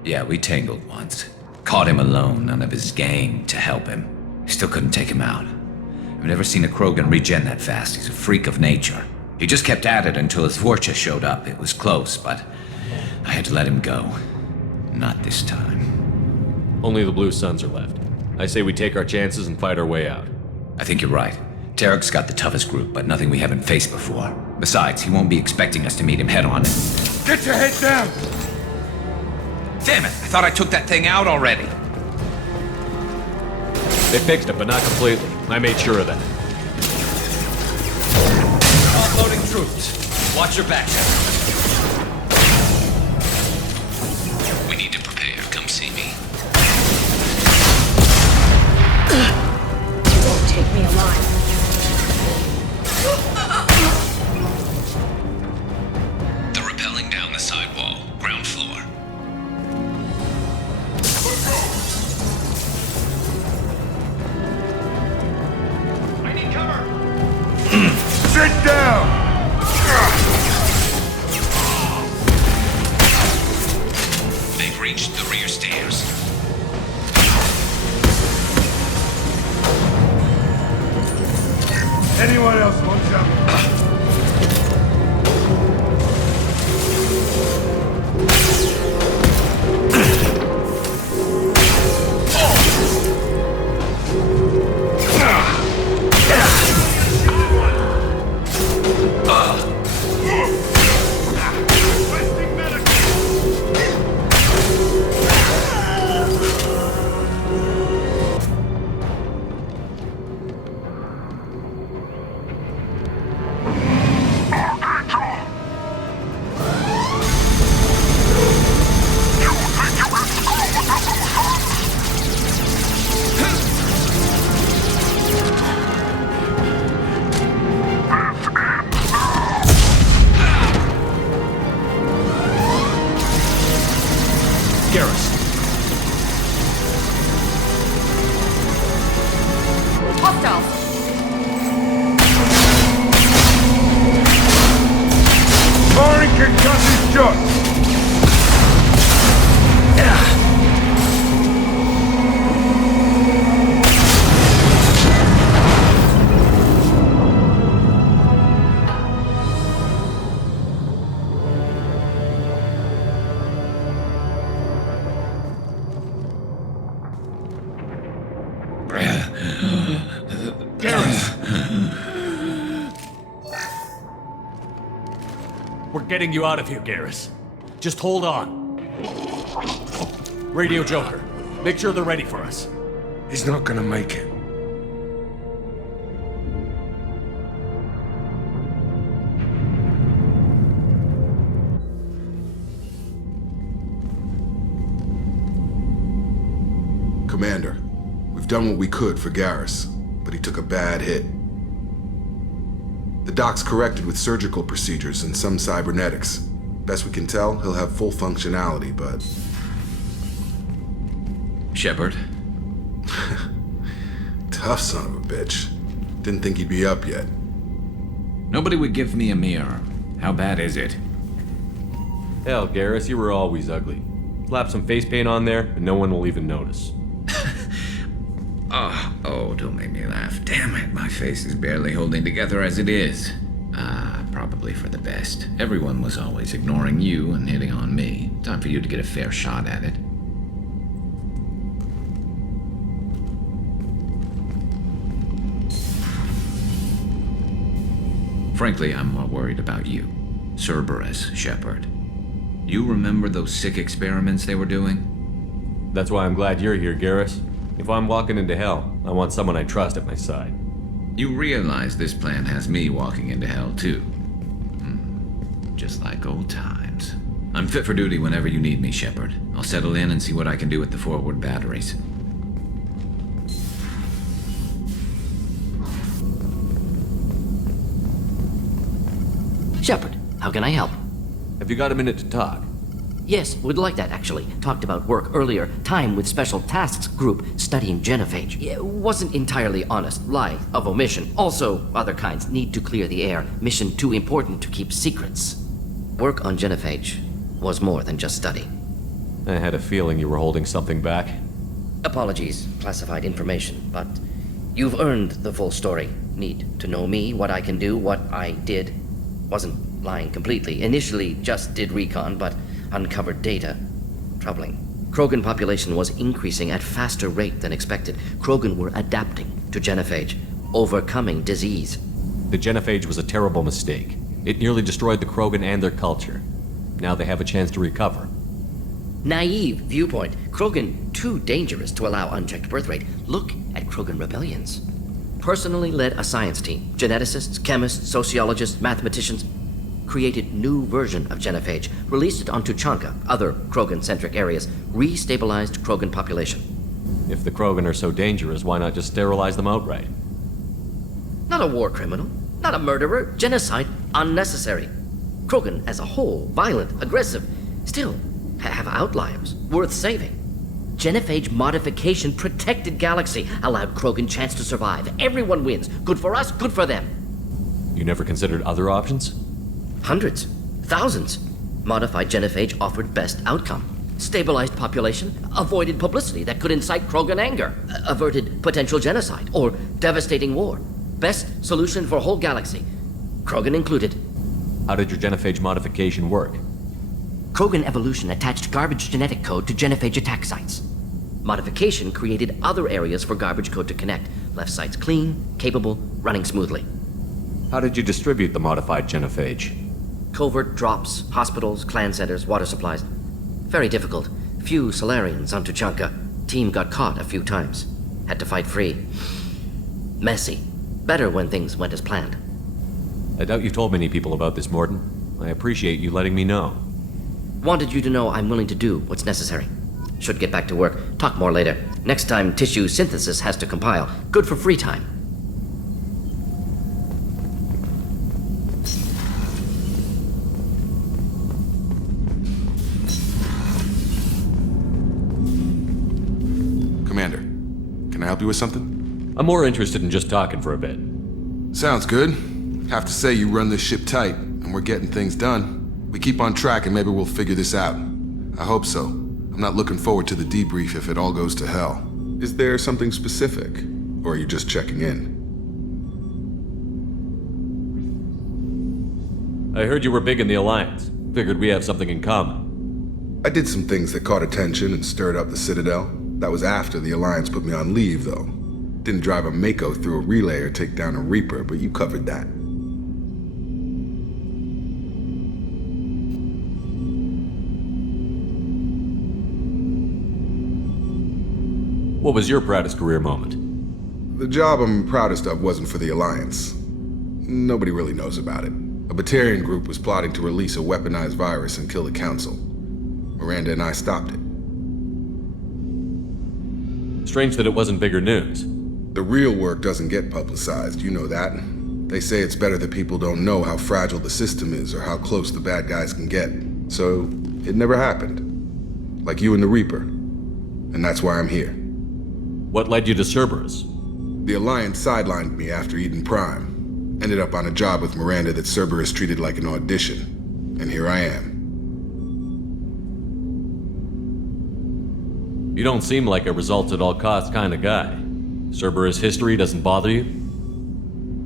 Yeah, we tangled once. Caught him alone, none of his gang to help him. Still couldn't take him out. I've never seen a Krogan regen that fast. He's a freak of nature. He just kept at it until his Vorcha showed up. It was close, but I had to let him go. Not this time. Only the Blue Suns are left. I say we take our chances and fight our way out. I think you're right. Tarek's got the toughest group, but nothing we haven't faced before. Besides, he won't be expecting us to meet him head-on. Get your head down! Damn it! I thought I took that thing out already. They fixed it, but not completely. I made sure of that. Offloading troops. Watch your back, Shepard. We need to prepare. Come see me. You won't take me alive. They're rappelling down the sidewall, ground floor. I need cover! Sit down! They've reached the rear stairs. Anyone else want some? Garrus. Hostiles. Firing concussive shots! We're getting you out of here, Garrus. Just hold on. Radio Joker, make sure they're ready for us. He's not gonna make it. Commander, we've done what we could for Garrus, but he took a bad hit. The doc's corrected with surgical procedures and some cybernetics. Best we can tell, he'll have full functionality, but... Shepard? Tough son of a bitch. Didn't think he'd be up yet. Nobody would give me a mirror. How bad is it? Hell, Garrus, you were always ugly. Slap some face paint on there, and no one will even notice. Oh, don't make me laugh. Damn it, my face is barely holding together as it is. Probably for the best. Everyone was always ignoring you and hitting on me. Time for you to get a fair shot at it. Frankly, I'm more worried about you. Cerberus, Shepard. You remember those sick experiments they were doing? That's why I'm glad you're here, Garrus. If I'm walking into hell, I want someone I trust at my side. You realize this plan has me walking into hell, too. Just like old times. I'm fit for duty whenever you need me, Shepard. I'll settle in and see what I can do with the forward batteries. Shepard, how can I help? Have you got a minute to talk? Yes, would like that, actually. Talked about work earlier. Time with Special Tasks Group studying genophage. Yeah, wasn't entirely honest. Lie of omission. Also, other kinds. Need to clear the air. Mission too important to keep secrets. Work on genophage was more than just study. I had a feeling you were holding something back. Apologies, classified information, but you've earned the full story. Need to know me, what I can do, what I did. Wasn't lying completely. Initially just did recon, but uncovered data. Troubling. Krogan population was increasing at faster rate than expected. Krogan were adapting to genophage, overcoming disease. The genophage was a terrible mistake. It nearly destroyed the Krogan and their culture. Now they have a chance to recover. Naive viewpoint. Krogan too dangerous to allow unchecked birth rate. Look at Krogan rebellions. Personally led a science team. Geneticists, chemists, sociologists, mathematicians. Created new version of genophage, released it on Tuchanka, other Krogan-centric areas, restabilized Krogan population. If the Krogan are so dangerous, why not just sterilize them outright? Not a war criminal, not a murderer, genocide, unnecessary. Krogan as a whole, violent, aggressive, still have outliers, worth saving. Genophage modification protected galaxy, allowed Krogan chance to survive. Everyone wins, good for us, good for them. You never considered other options? Hundreds, thousands. Modified genophage offered best outcome. Stabilized population, avoided publicity that could incite Krogan anger, averted potential genocide or devastating war. Best solution for whole galaxy, Krogan included. How did your genophage modification work? Krogan evolution attached garbage genetic code to genophage attack sites. Modification created other areas for garbage code to connect. Left sites clean, capable, running smoothly. How did you distribute the modified genophage? Covert drops, hospitals, clan centers, water supplies. Very difficult. Few Solarians on Tuchanka. Team got caught a few times. Had to fight free. Messy. Better when things went as planned. I doubt you've told many people about this, Mordin. I appreciate you letting me know. Wanted you to know I'm willing to do what's necessary. Should get back to work. Talk more later. Next time tissue synthesis has to compile. Good for free time. Commander, can I help you with something? I'm more interested in just talking for a bit. Sounds good. Have to say you run this ship tight, and we're getting things done. We keep on track and maybe we'll figure this out. I hope so. I'm not looking forward to the debrief if it all goes to hell. Is there something specific? Or are you just checking in? I heard you were big in the Alliance. Figured we have something in common. I did some things that caught attention and stirred up the Citadel. That was after the Alliance put me on leave, though. Didn't drive a Mako through a relay or take down a Reaper, but you covered that. What was your proudest career moment? The job I'm proudest of wasn't for the Alliance. Nobody really knows about it. A Batarian group was plotting to release a weaponized virus and kill the Council. Miranda and I stopped it. Strange that it wasn't bigger news. The real work doesn't get publicized, you know that. They say it's better that people don't know how fragile the system is or how close the bad guys can get. So, it never happened. Like you and the Reaper. And that's why I'm here. What led you to Cerberus? The Alliance sidelined me after Eden Prime. Ended up on a job with Miranda that Cerberus treated like an audition. And here I am. You don't seem like a results-at-all-costs kind of guy. Cerberus history doesn't bother you?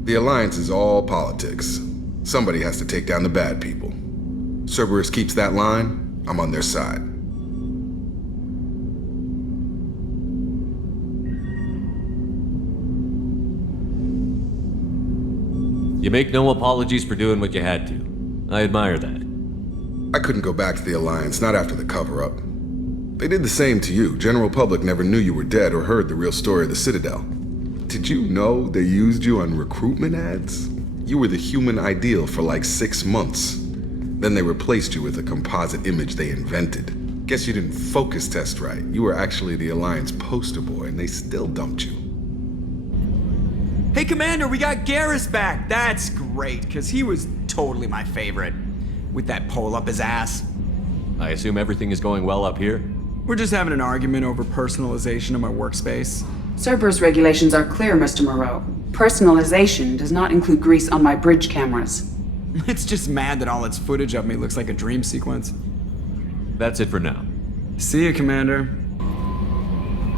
The Alliance is all politics. Somebody has to take down the bad people. Cerberus keeps that line, I'm on their side. You make no apologies for doing what you had to. I admire that. I couldn't go back to the Alliance, not after the cover-up. They did the same to you. General public never knew you were dead or heard the real story of the Citadel. Did you know they used you on recruitment ads? You were the human ideal for like 6 months. Then they replaced you with a composite image they invented. Guess you didn't focus test right. You were actually the Alliance poster boy, and they still dumped you. Hey, Commander, we got Garrus back. That's great, because he was totally my favorite. With that pole up his ass. I assume everything is going well up here? We're just having an argument over personalization of my workspace. Cerberus regulations are clear, Mr. Moreau. Personalization does not include grease on my bridge cameras. It's just mad that all its footage of me looks like a dream sequence. That's it for now. See you, Commander.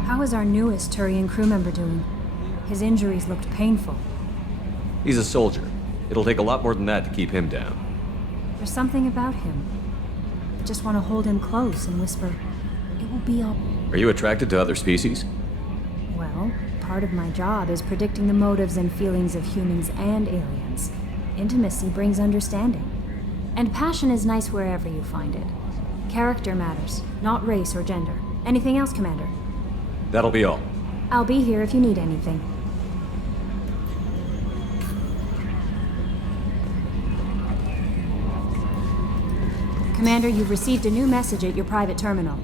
How is our newest Turian crew member doing? His injuries looked painful. He's a soldier. It'll take a lot more than that to keep him down. There's something about him. I just want to hold him close and whisper, "It will be all..." Are you attracted to other species? Well, part of my job is predicting the motives and feelings of humans and aliens. Intimacy brings understanding. And passion is nice wherever you find it. Character matters, not race or gender. Anything else, Commander? That'll be all. I'll be here if you need anything. Commander, you've received a new message at your private terminal.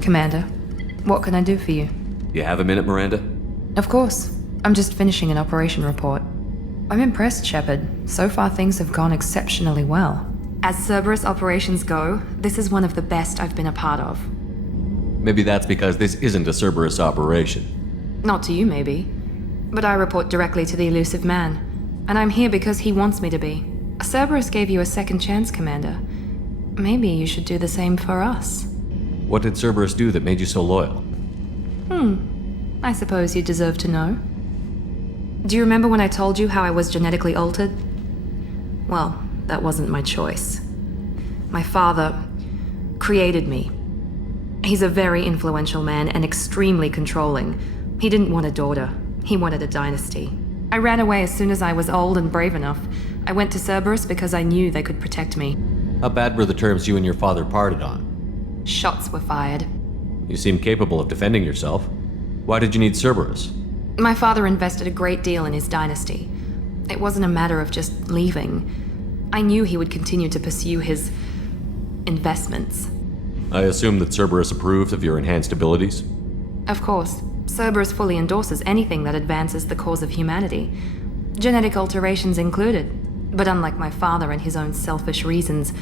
Commander, what can I do for you? You have a minute, Miranda? Of course. I'm just finishing an operation report. I'm impressed, Shepard. So far things have gone exceptionally well. As Cerberus operations go, this is one of the best I've been a part of. Maybe that's because this isn't a Cerberus operation. Not to you, maybe. But I report directly to the elusive man. And I'm here because he wants me to be. Cerberus gave you a second chance, Commander. Maybe you should do the same for us. What did Cerberus do that made you so loyal? I suppose you deserve to know. Do you remember when I told you how I was genetically altered? Well, that wasn't my choice. My father created me. He's a very influential man and extremely controlling. He didn't want a daughter. He wanted a dynasty. I ran away as soon as I was old and brave enough. I went to Cerberus because I knew they could protect me. How bad were the terms you and your father parted on? Shots were fired. You seem capable of defending yourself. Why did you need Cerberus? My father invested a great deal in his dynasty. It wasn't a matter of just leaving. I knew he would continue to pursue his investments. I assume that Cerberus approved of your enhanced abilities? Of course. Cerberus fully endorses anything that advances the cause of humanity. Genetic alterations included. But unlike my father and his own selfish reasons,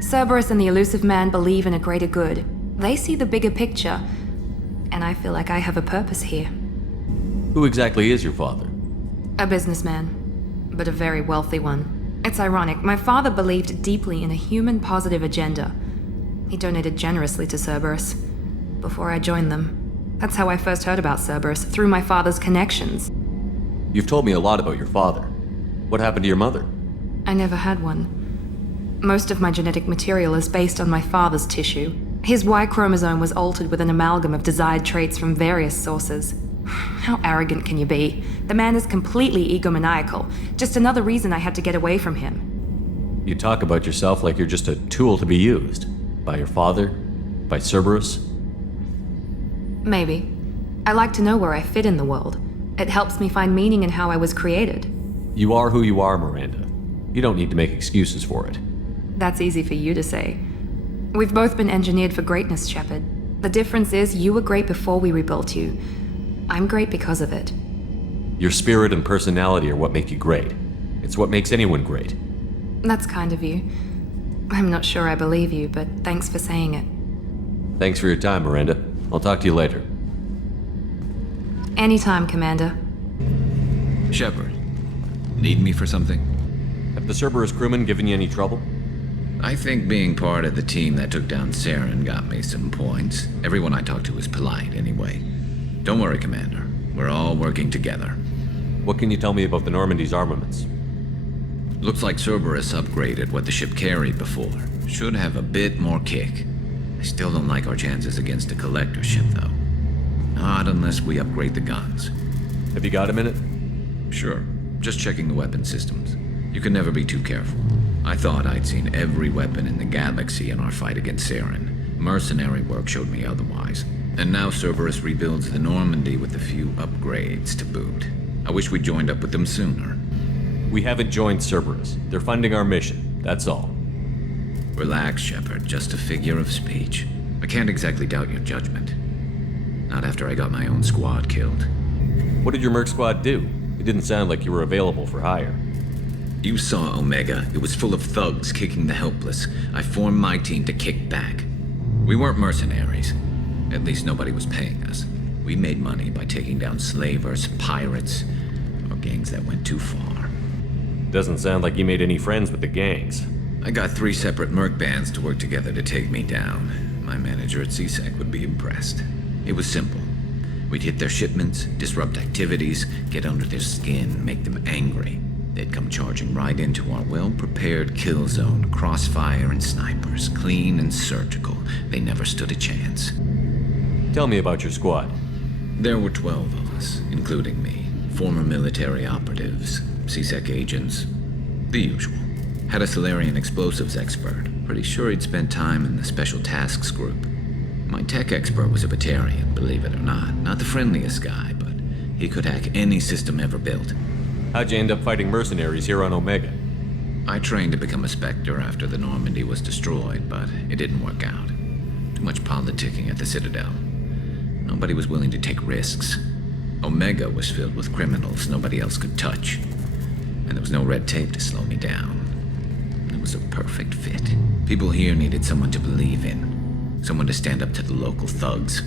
Cerberus and the elusive man believe in a greater good. They see the bigger picture, and I feel like I have a purpose here. Who exactly is your father? A businessman, but a very wealthy one. It's ironic, my father believed deeply in a human-positive agenda. He donated generously to Cerberus before I joined them. That's how I first heard about Cerberus, through my father's connections. You've told me a lot about your father. What happened to your mother? I never had one. Most of my genetic material is based on my father's tissue. His Y chromosome was altered with an amalgam of desired traits from various sources. How arrogant can you be? The man is completely egomaniacal. Just another reason I had to get away from him. You talk about yourself like you're just a tool to be used. By your father? By Cerberus? Maybe. I like to know where I fit in the world. It helps me find meaning in how I was created. You are who you are, Miranda. You don't need to make excuses for it. That's easy for you to say. We've both been engineered for greatness, Shepard. The difference is you were great before we rebuilt you. I'm great because of it. Your spirit and personality are what make you great. It's what makes anyone great. That's kind of you. I'm not sure I believe you, but thanks for saying it. Thanks for your time, Miranda. I'll talk to you later. Anytime, Commander. Shepard, need me for something? Have the Cerberus crewmen given you any trouble? I think being part of the team that took down Saren got me some points. Everyone I talked to was polite, anyway. Don't worry, Commander. We're all working together. What can you tell me about the Normandy's armaments? Looks like Cerberus upgraded what the ship carried before. Should have a bit more kick. I still don't like our chances against a collector ship, though. Not unless we upgrade the guns. Have you got a minute? Sure. Just checking the weapon systems. You can never be too careful. I thought I'd seen every weapon in the galaxy in our fight against Saren. Mercenary work showed me otherwise. And now Cerberus rebuilds the Normandy with a few upgrades to boot. I wish we'd joined up with them sooner. We haven't joined Cerberus. They're funding our mission, that's all. Relax, Shepard. Just a figure of speech. I can't exactly doubt your judgment. Not after I got my own squad killed. What did your merc squad do? It didn't sound like you were available for hire. You saw Omega. It was full of thugs kicking the helpless. I formed my team to kick back. We weren't mercenaries. At least nobody was paying us. We made money by taking down slavers, pirates, or gangs that went too far. Doesn't sound like you made any friends with the gangs. I got 3 separate merc bands to work together to take me down. My manager at CSEC would be impressed. It was simple. We'd hit their shipments, disrupt activities, get under their skin, make them angry. They'd come charging right into our well-prepared kill zone, crossfire and snipers, clean and surgical. They never stood a chance. Tell me about your squad. There were 12 of us, including me. Former military operatives, CSEC agents, the usual. Had a Solarian explosives expert. Pretty sure he'd spent time in the Special Tasks Group. My tech expert was a Batarian, believe it or not. Not the friendliest guy, but he could hack any system ever built. How'd you end up fighting mercenaries here on Omega? I trained to become a Spectre after the Normandy was destroyed, but it didn't work out. Too much politicking at the Citadel. Nobody was willing to take risks. Omega was filled with criminals nobody else could touch. And there was no red tape to slow me down. It was a perfect fit. People here needed someone to believe in. Someone to stand up to the local thugs.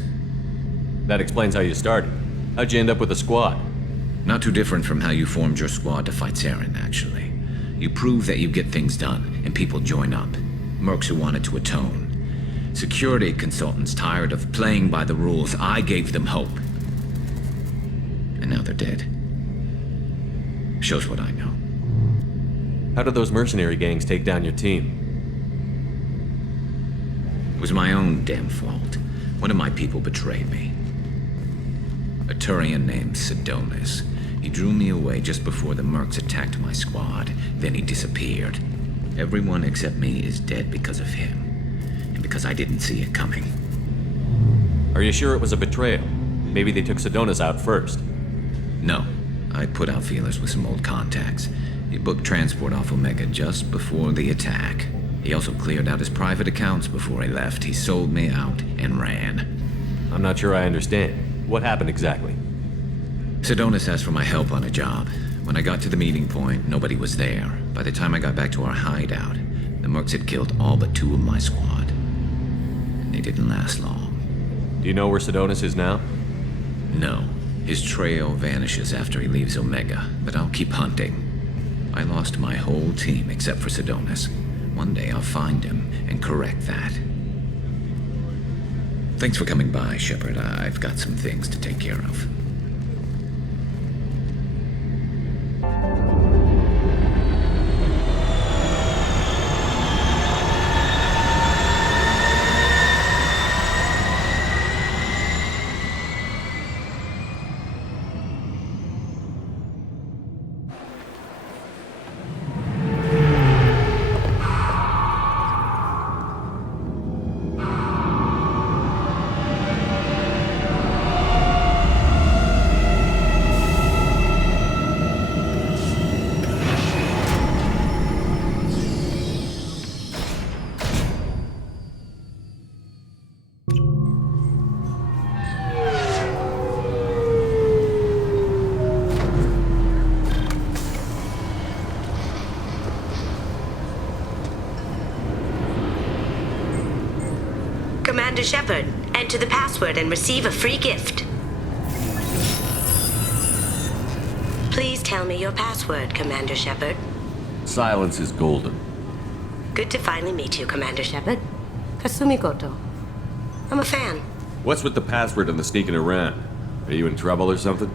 That explains how you started. How'd you end up with a squad? Not too different from how you formed your squad to fight Saren, actually. You prove that you get things done, and people join up. Mercs who wanted to atone. Security consultants tired of playing by the rules. I gave them hope. And now they're dead. Shows what I know. How did those mercenary gangs take down your team? It was my own damn fault. One of my people betrayed me. A Turian named Sidonis. He drew me away just before the mercs attacked my squad. Then he disappeared. Everyone except me is dead because of him. And because I didn't see it coming. Are you sure it was a betrayal? Maybe they took Sidonis out first. No. I put out feelers with some old contacts. He booked transport off Omega just before the attack. He also cleared out his private accounts before he left. He sold me out and ran. I'm not sure I understand. What happened exactly? Sidonis asked for my help on a job. When I got to the meeting point, nobody was there. By the time I got back to our hideout, the mercs had killed all but 2 of my squad. And they didn't last long. Do you know where Sidonis is now? No. His trail vanishes after he leaves Omega, but I'll keep hunting. I lost my whole team except for Sidonis. One day I'll find him and correct that. Thanks for coming by, Shepard. I've got some things to take care of. Commander Shepard, enter the password and receive a free gift. Please tell me your password, Commander Shepard. Silence is golden. Good to finally meet you, Commander Shepard. Kasumi Goto. I'm a fan. What's with the password and the sneaking around? Are you in trouble or something?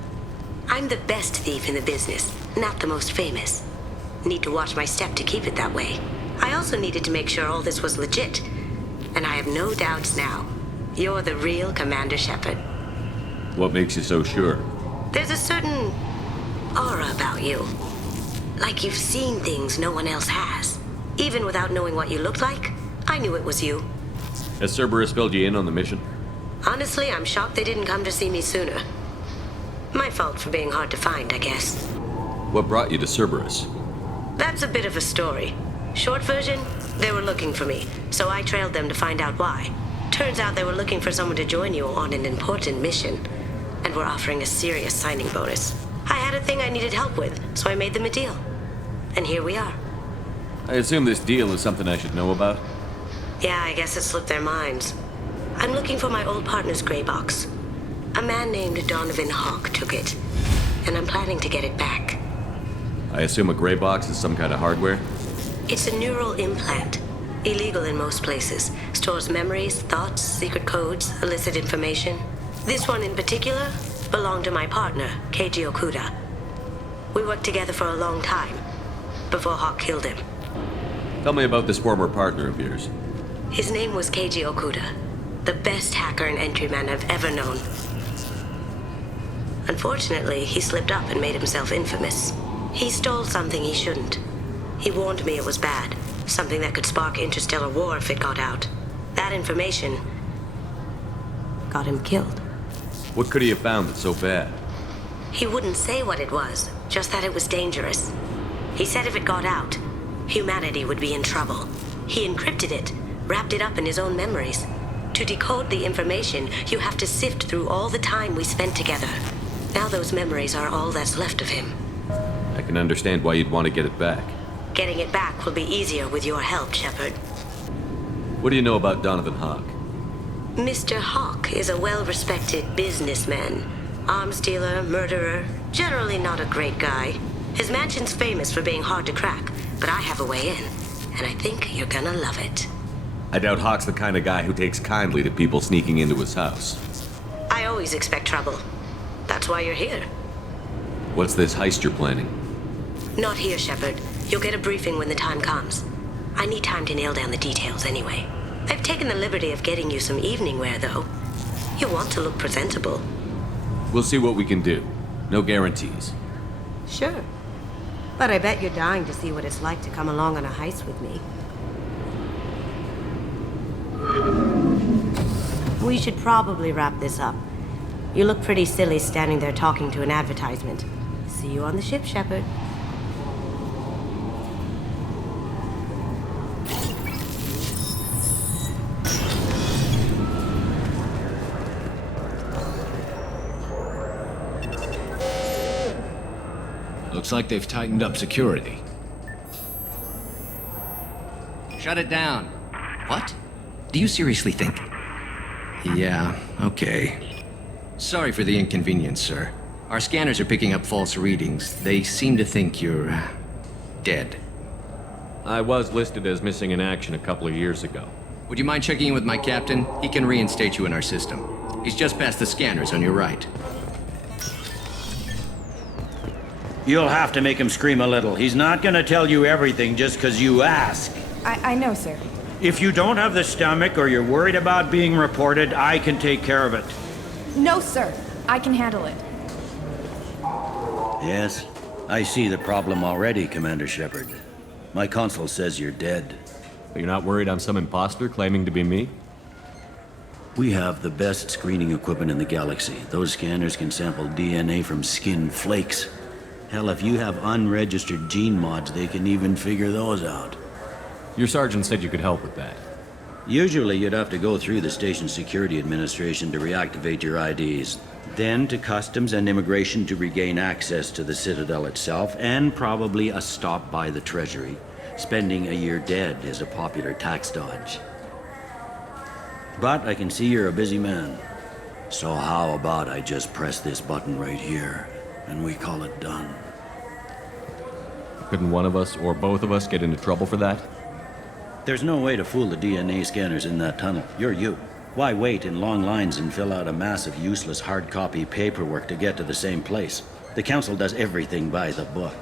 I'm the best thief in the business, not the most famous. Need to watch my step to keep it that way. I also needed to make sure all this was legit. And I have no doubts now. You're the real Commander Shepard. What makes you so sure? There's a certain aura about you. Like you've seen things no one else has. Even without knowing what you looked like, I knew it was you. Has Cerberus filled you in on the mission? Honestly, I'm shocked they didn't come to see me sooner. My fault for being hard to find, I guess. What brought you to Cerberus? That's a bit of a story. Short version, they were looking for me, so I trailed them to find out why. Turns out they were looking for someone to join you on an important mission, and were offering a serious signing bonus. I had a thing I needed help with, so I made them a deal. And here we are. I assume this deal is something I should know about? Yeah, I guess it slipped their minds. I'm looking for my old partner's gray box. A man named Donovan Hawk took it, and I'm planning to get it back. I assume a gray box is some kind of hardware? It's a neural implant. Illegal in most places. Stores memories, thoughts, secret codes, illicit information. This one in particular belonged to my partner, Keiji Okuda. We worked together for a long time, before Hawk killed him. Tell me about this former partner of yours. His name was Keiji Okuda, the best hacker and entryman I've ever known. Unfortunately, he slipped up and made himself infamous. He stole something he shouldn't. He warned me it was bad, something that could spark interstellar war if it got out. That information got him killed. What could he have found that's so bad? He wouldn't say what it was, just that it was dangerous. He said if it got out, humanity would be in trouble. He encrypted it, wrapped it up in his own memories. To decode the information, you have to sift through all the time we spent together. Now those memories are all that's left of him. I can understand why you'd want to get it back. Getting it back will be easier with your help, Shepard. What do you know about Donovan Hawk? Mr. Hawk is a well-respected businessman. Arms dealer, murderer, generally not a great guy. His mansion's famous for being hard to crack, but I have a way in, and I think you're gonna love it. I doubt Hawk's the kind of guy who takes kindly to people sneaking into his house. I always expect trouble. That's why you're here. What's this heist you're planning? Not here, Shepard. You'll get a briefing when the time comes. I need time to nail down the details anyway. I've taken the liberty of getting you some evening wear, though. You want to look presentable. We'll see what we can do. No guarantees. Sure. But I bet you're dying to see what it's like to come along on a heist with me. We should probably wrap this up. You look pretty silly standing there talking to an advertisement. See you on the ship, Shepard. Looks like they've tightened up security. Shut it down. What? Do you seriously think? Yeah, okay. Sorry for the inconvenience, sir. Our scanners are picking up false readings. They seem to think you're dead. I was listed as missing in action a couple of years ago. Would you mind checking in with my captain? He can reinstate you in our system. He's just past the scanners on your right. You'll have to make him scream a little. He's not gonna tell you everything just because you ask. I know, sir. If you don't have the stomach or you're worried about being reported, I can take care of it. No, sir. I can handle it. Yes, I see the problem already, Commander Shepard. My console says you're dead. But you're not worried I'm some imposter claiming to be me? We have the best screening equipment in the galaxy. Those scanners can sample DNA from skin flakes. Hell, if you have unregistered gene mods, they can even figure those out. Your sergeant said you could help with that. Usually you'd have to go through the station security administration to reactivate your IDs. Then to customs and immigration to regain access to the Citadel itself, and probably a stop by the Treasury. Spending a year dead is a popular tax dodge. But I can see you're a busy man. So how about I just press this button right here, and we call it done? Couldn't one of us, or both of us, get into trouble for that? There's no way to fool the DNA scanners in that tunnel. You're you. Why wait in long lines and fill out a massive useless hard copy paperwork to get to the same place? The Council does everything by the book.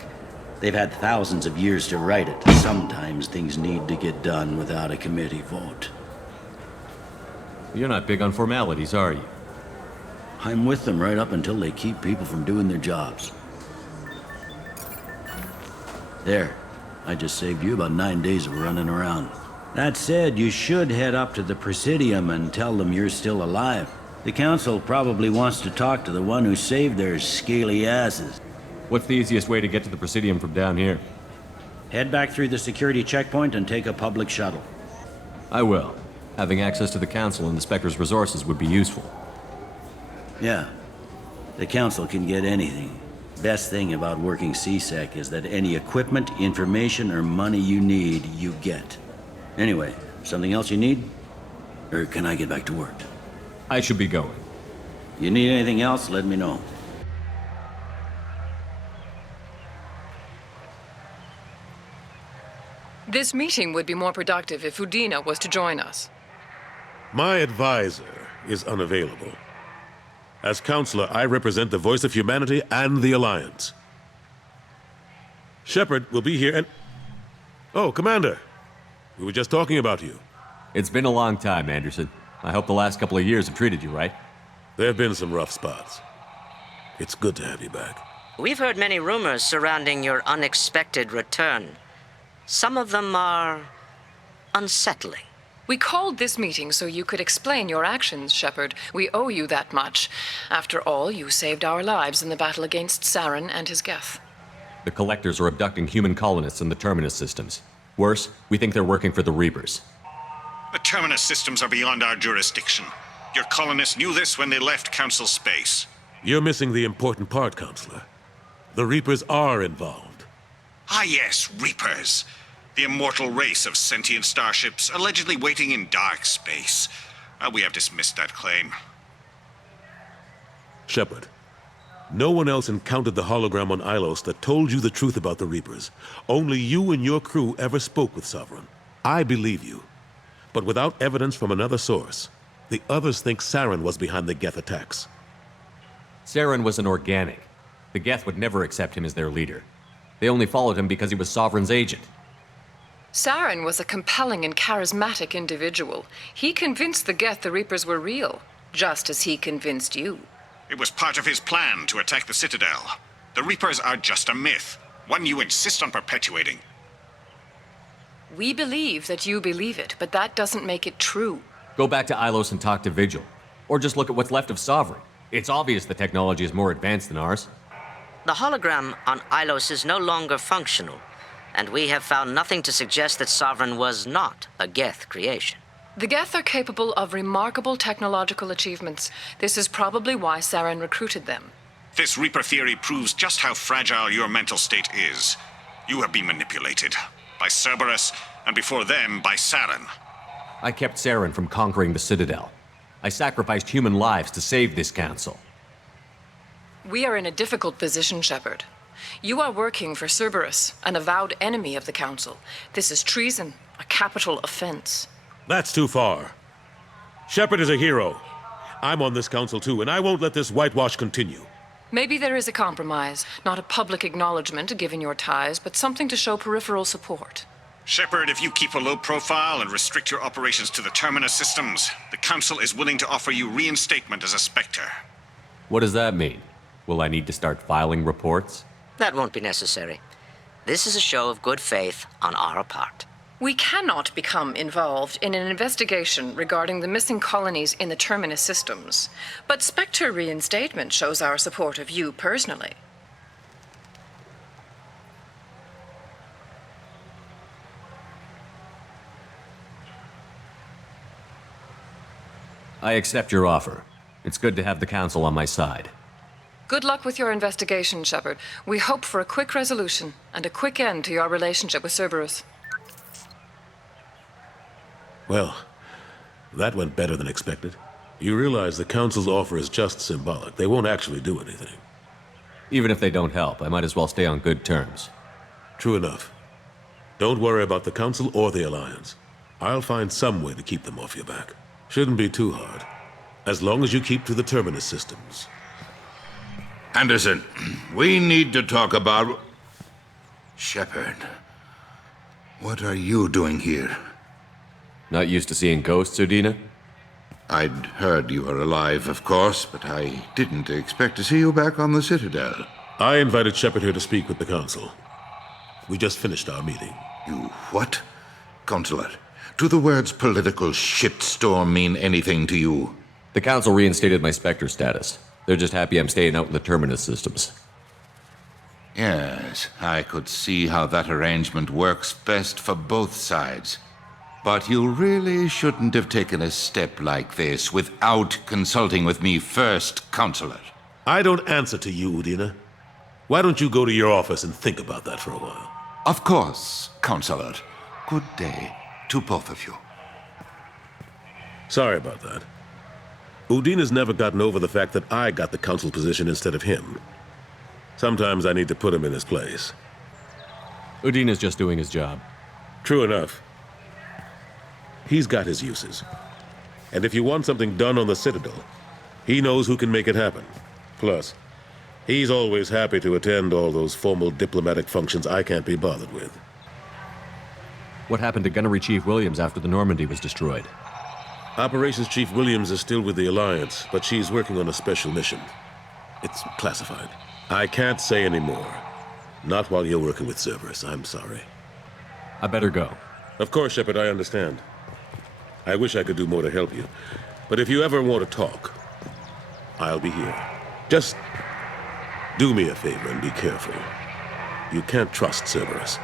They've had thousands of years to write it. Sometimes things need to get done without a committee vote. You're not big on formalities, are you? I'm with them right up until they keep people from doing their jobs. There. I just saved you about 9 days of running around. That said, you should head up to the Presidium and tell them you're still alive. The Council probably wants to talk to the one who saved their scaly asses. What's the easiest way to get to the Presidium from down here? Head back through the security checkpoint and take a public shuttle. I will. Having access to the Council and the Spectre's resources would be useful. Yeah. The Council can get anything. Best thing about working CSEC is that any equipment, information, or money you need, you get. Anyway, something else you need? Or can I get back to work? I should be going. You need anything else, let me know. This meeting would be more productive if Udina was to join us. My advisor is unavailable. As Counselor, I represent the voice of humanity and the Alliance. Shepard will be here and... Oh, Commander. We were just talking about you. It's been a long time, Anderson. I hope the last couple of years have treated you right. There have been some rough spots. It's good to have you back. We've heard many rumors surrounding your unexpected return. Some of them are unsettling. We called this meeting so you could explain your actions, Shepard. We owe you that much. After all, you saved our lives in the battle against Saren and his Geth. The Collectors are abducting human colonists in the Terminus Systems. Worse, we think they're working for the Reapers. The Terminus Systems are beyond our jurisdiction. Your colonists knew this when they left Council space. You're missing the important part, Counselor. The Reapers are involved. Ah yes, Reapers. The immortal race of sentient starships allegedly waiting in dark space. We have dismissed that claim. Shepard, no one else encountered the hologram on Ilos that told you the truth about the Reapers. Only you and your crew ever spoke with Sovereign. I believe you. But without evidence from another source, the others think Saren was behind the Geth attacks. Saren was an organic. The Geth would never accept him as their leader. They only followed him because he was Sovereign's agent. Saren was a compelling and charismatic individual. He convinced the Geth the Reapers were real, just as he convinced you. It was part of his plan to attack the Citadel. The Reapers are just a myth, one you insist on perpetuating. We believe that you believe it, but that doesn't make it true. Go back to Ilos and talk to Vigil. Or just look at what's left of Sovereign. It's obvious the technology is more advanced than ours. The hologram on Ilos is no longer functional, and we have found nothing to suggest that Sovereign was not a Geth creation. The Geth are capable of remarkable technological achievements. This is probably why Saren recruited them. This Reaper theory proves just how fragile your mental state is. You have been manipulated. By Cerberus, and before them, by Saren. I kept Saren from conquering the Citadel. I sacrificed human lives to save this council. We are in a difficult position, Shepard. You are working for Cerberus, an avowed enemy of the Council. This is treason, a capital offense. That's too far. Shepard is a hero. I'm on this council too, and I won't let this whitewash continue. Maybe there is a compromise. Not a public acknowledgement given your ties, but something to show peripheral support. Shepard, if you keep a low profile and restrict your operations to the Terminus Systems, the Council is willing to offer you reinstatement as a Spectre. What does that mean? Will I need to start filing reports? That won't be necessary. This is a show of good faith on our part. We cannot become involved in an investigation regarding the missing colonies in the Terminus Systems, but Spectre reinstatement shows our support of you personally. I accept your offer. It's good to have the Council on my side. Good luck with your investigation, Shepard. We hope for a quick resolution and a quick end to your relationship with Cerberus. Well, that went better than expected. You realize the Council's offer is just symbolic. They won't actually do anything. Even if they don't help, I might as well stay on good terms. True enough. Don't worry about the Council or the Alliance. I'll find some way to keep them off your back. Shouldn't be too hard. As long as you keep to the Terminus Systems. Anderson, we need to talk about... Shepard. What are you doing here? Not used to seeing ghosts, Udina? I'd heard you were alive, of course, but I didn't expect to see you back on the Citadel. I invited Shepard here to speak with the Council. We just finished our meeting. You what? Consular, do the words political shitstorm mean anything to you? The Council reinstated my Spectre status. They're just happy I'm staying out in the Terminus Systems. Yes, I could see how that arrangement works best for both sides. But you really shouldn't have taken a step like this without consulting with me first, Counselor. I don't answer to you, Udina. Why don't you go to your office and think about that for a while? Of course, Counselor. Good day to both of you. Sorry about that. Udina's never gotten over the fact that I got the Council position instead of him. Sometimes I need to put him in his place. Udina's just doing his job. True enough. He's got his uses. And if you want something done on the Citadel, he knows who can make it happen. Plus, he's always happy to attend all those formal diplomatic functions I can't be bothered with. What happened to Gunnery Chief Williams after the Normandy was destroyed? Operations Chief Williams is still with the Alliance, but she's working on a special mission. It's classified. I can't say any more. Not while you're working with Cerberus, I'm sorry. I better go. Of course, Shepard, I understand. I wish I could do more to help you. But if you ever want to talk, I'll be here. Just do me a favor and be careful. You can't trust Cerberus.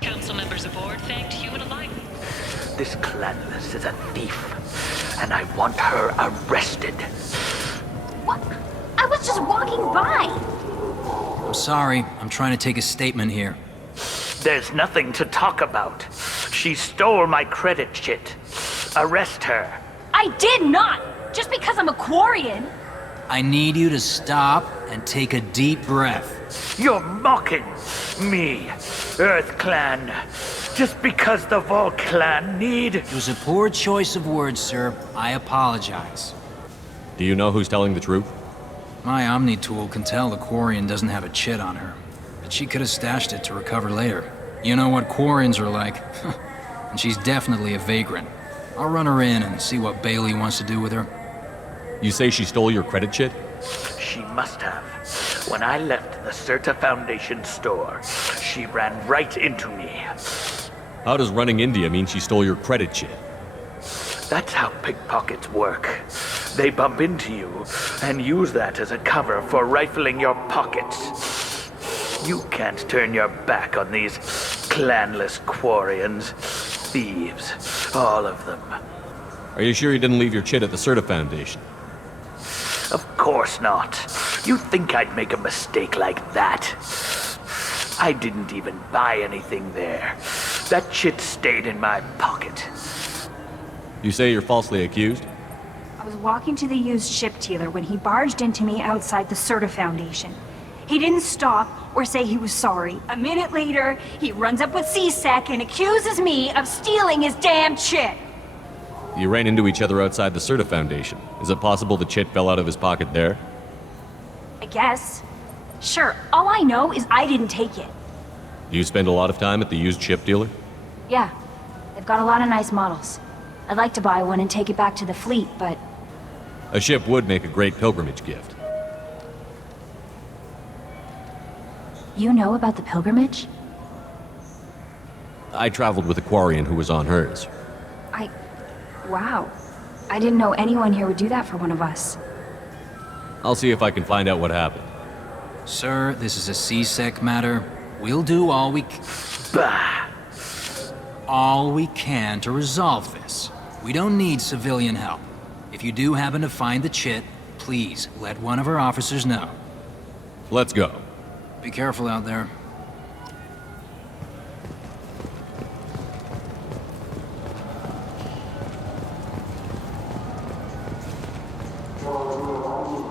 Council members aboard thanked human alike. This Clanless is a thief, and I want her arrested. What? I was just walking by. I'm sorry. I'm trying to take a statement here. There's nothing to talk about. She stole my credit shit. Arrest her. I did not! Just because I'm a Quarian. I need you to stop and take a deep breath. You're mocking me, Earth Clan. Just because the Vol Clan need... It was a poor choice of words, sir. I apologize. Do you know who's telling the truth? My Omni tool can tell the Quarian doesn't have a chit on her. But she could have stashed it to recover later. You know what Quarians are like. And she's definitely a vagrant. I'll run her in and see what Bailey wants to do with her. You say she stole your credit chit? She must have. When I left the Certa Foundation store, she ran right into me. How does running India mean she stole your credit chit? That's how pickpockets work. They bump into you and use that as a cover for rifling your pockets. You can't turn your back on these clanless Quarians. Thieves, all of them. Are you sure you didn't leave your chit at the Certa Foundation? Of course not. You'd think I'd make a mistake like that. I didn't even buy anything there. That shit stayed in my pocket. You say you're falsely accused? I was walking to the used ship dealer when he barged into me outside the Certa Foundation. He didn't stop or say he was sorry. A minute later, he runs up with C-Sec and accuses me of stealing his damn shit. You ran into each other outside the Certa Foundation. Is it possible the chit fell out of his pocket there? I guess. Sure, all I know is I didn't take it. Do you spend a lot of time at the used ship dealer? Yeah, they've got a lot of nice models. I'd like to buy one and take it back to the fleet, but... A ship would make a great pilgrimage gift. You know about the pilgrimage? I traveled with a Quarian who was on hers. Wow. I didn't know anyone here would do that for one of us. I'll see if I can find out what happened. Sir, this is a C-Sec matter. We'll do all we can to resolve this. We don't need civilian help. If you do happen to find the chit, please let one of our officers know. Let's go. Be careful out there.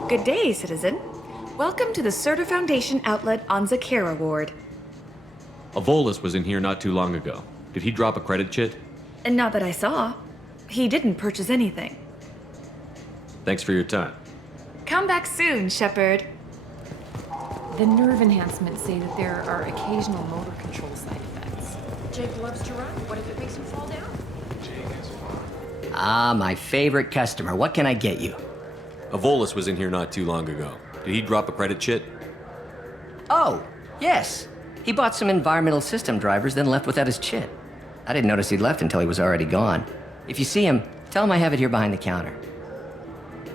Good day, citizen. Welcome to the Certa Foundation outlet on Zakera Ward. A Volus was in here not too long ago. Did he drop a credit chit? And not that I saw. He didn't purchase anything. Thanks for your time. Come back soon, Shepard. The nerve enhancements say that there are occasional motor control side effects. Jake loves to run. What if it makes him fall down? Ah, my favorite customer. What can I get you? A Volus was in here not too long ago. Did he drop a credit chit? Oh, yes. He bought some environmental system drivers, then left without his chit. I didn't notice he'd left until he was already gone. If you see him, tell him I have it here behind the counter.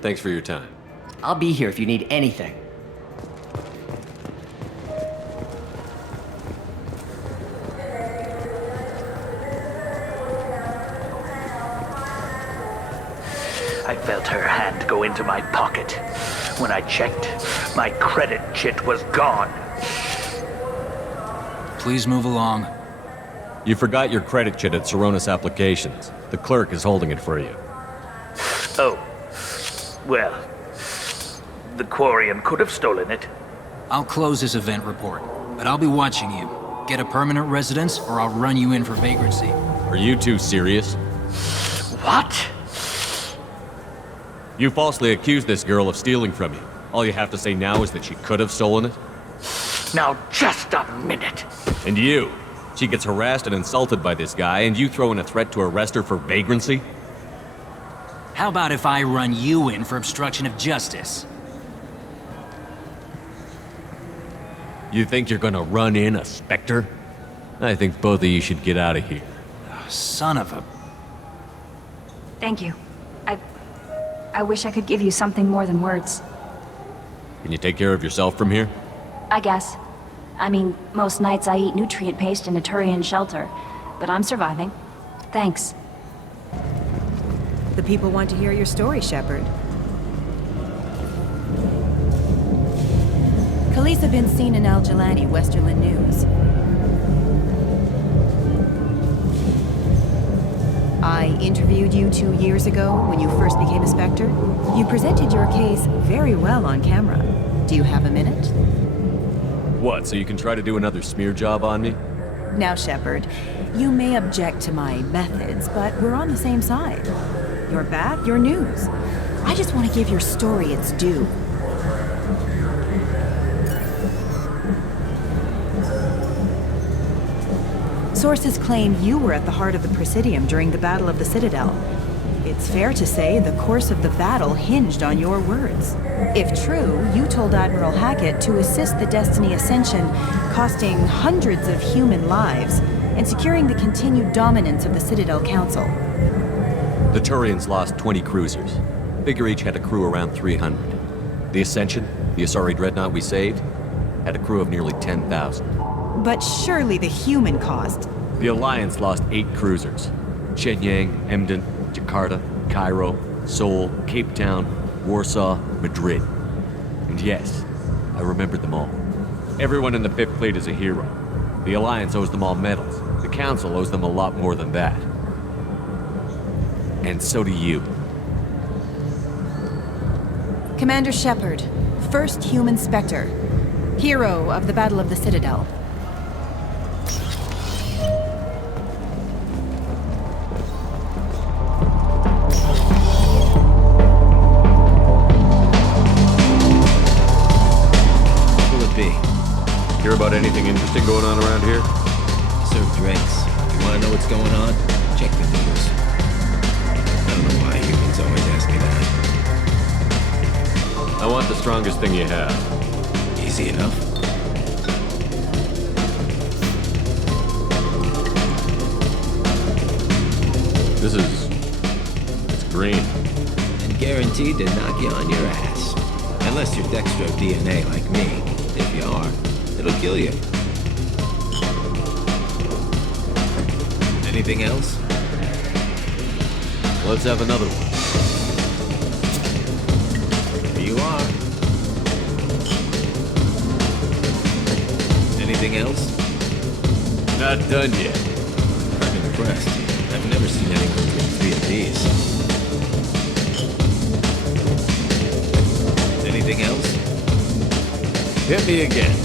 Thanks for your time. I'll be here if you need anything. I felt her hand go into my pocket. When I checked, my credit chit was gone. Please move along. You forgot your credit chit at Saronis Applications. The clerk is holding it for you. Oh. Well, the Quarian could have stolen it. I'll close this event report, but I'll be watching you. Get a permanent residence, or I'll run you in for vagrancy. Are you two serious? What? You falsely accused this girl of stealing from you. All you have to say now is that she could have stolen it? Now, just a minute. And you? She gets harassed and insulted by this guy, and you throw in a threat to arrest her for vagrancy? How about if I run you in for obstruction of justice? You think you're gonna run in a Spectre? I think both of you should get out of here. Son of a... Thank you. I wish I could give you something more than words. Can you take care of yourself from here? I guess. I mean, most nights I eat nutrient paste in a Turian shelter, but I'm surviving. Thanks. The people want to hear your story, Shepard. Khaleesa been seen in Al-Jalani, Westerland News. I interviewed you 2 years ago when you first became a Spectre. You presented your case very well on camera. Do you have a minute? What, so you can try to do another smear job on me? Now, Shepard, you may object to my methods, but we're on the same side. You're bad, you're news. I just want to give your story its due. Sources claim you were at the heart of the Presidium during the Battle of the Citadel. It's fair to say the course of the battle hinged on your words. If true, you told Admiral Hackett to assist the Destiny Ascension, costing hundreds of human lives, and securing the continued dominance of the Citadel Council. The Turians lost 20 cruisers. Figure each had a crew around 300. The Ascension, the Asari dreadnought we saved, had a crew of nearly 10,000. But surely the human cost. The Alliance lost 8 cruisers. Shenyang, Emden, Jakarta, Cairo, Seoul, Cape Town, Warsaw, Madrid. And yes, I remembered them all. Everyone in the 5th Fleet is a hero. The Alliance owes them all medals. The Council owes them a lot more than that. And so do you. Commander Shepard, first human Spectre, hero of the Battle of the Citadel. Hear about anything interesting going on around here? Serve drinks. You want to know what's going on? Check the news. I don't know why humans always ask me that. I want the strongest thing you have. Easy enough. It's green. And guaranteed to knock you on your ass. Unless you're dextro DNA like me. If you are, it'll kill you. Anything else? Let's have another one. Here you are. Anything else? Not done yet. I'm impressed. I've never seen anyone bring 3 of these. Anything else? Hit me again.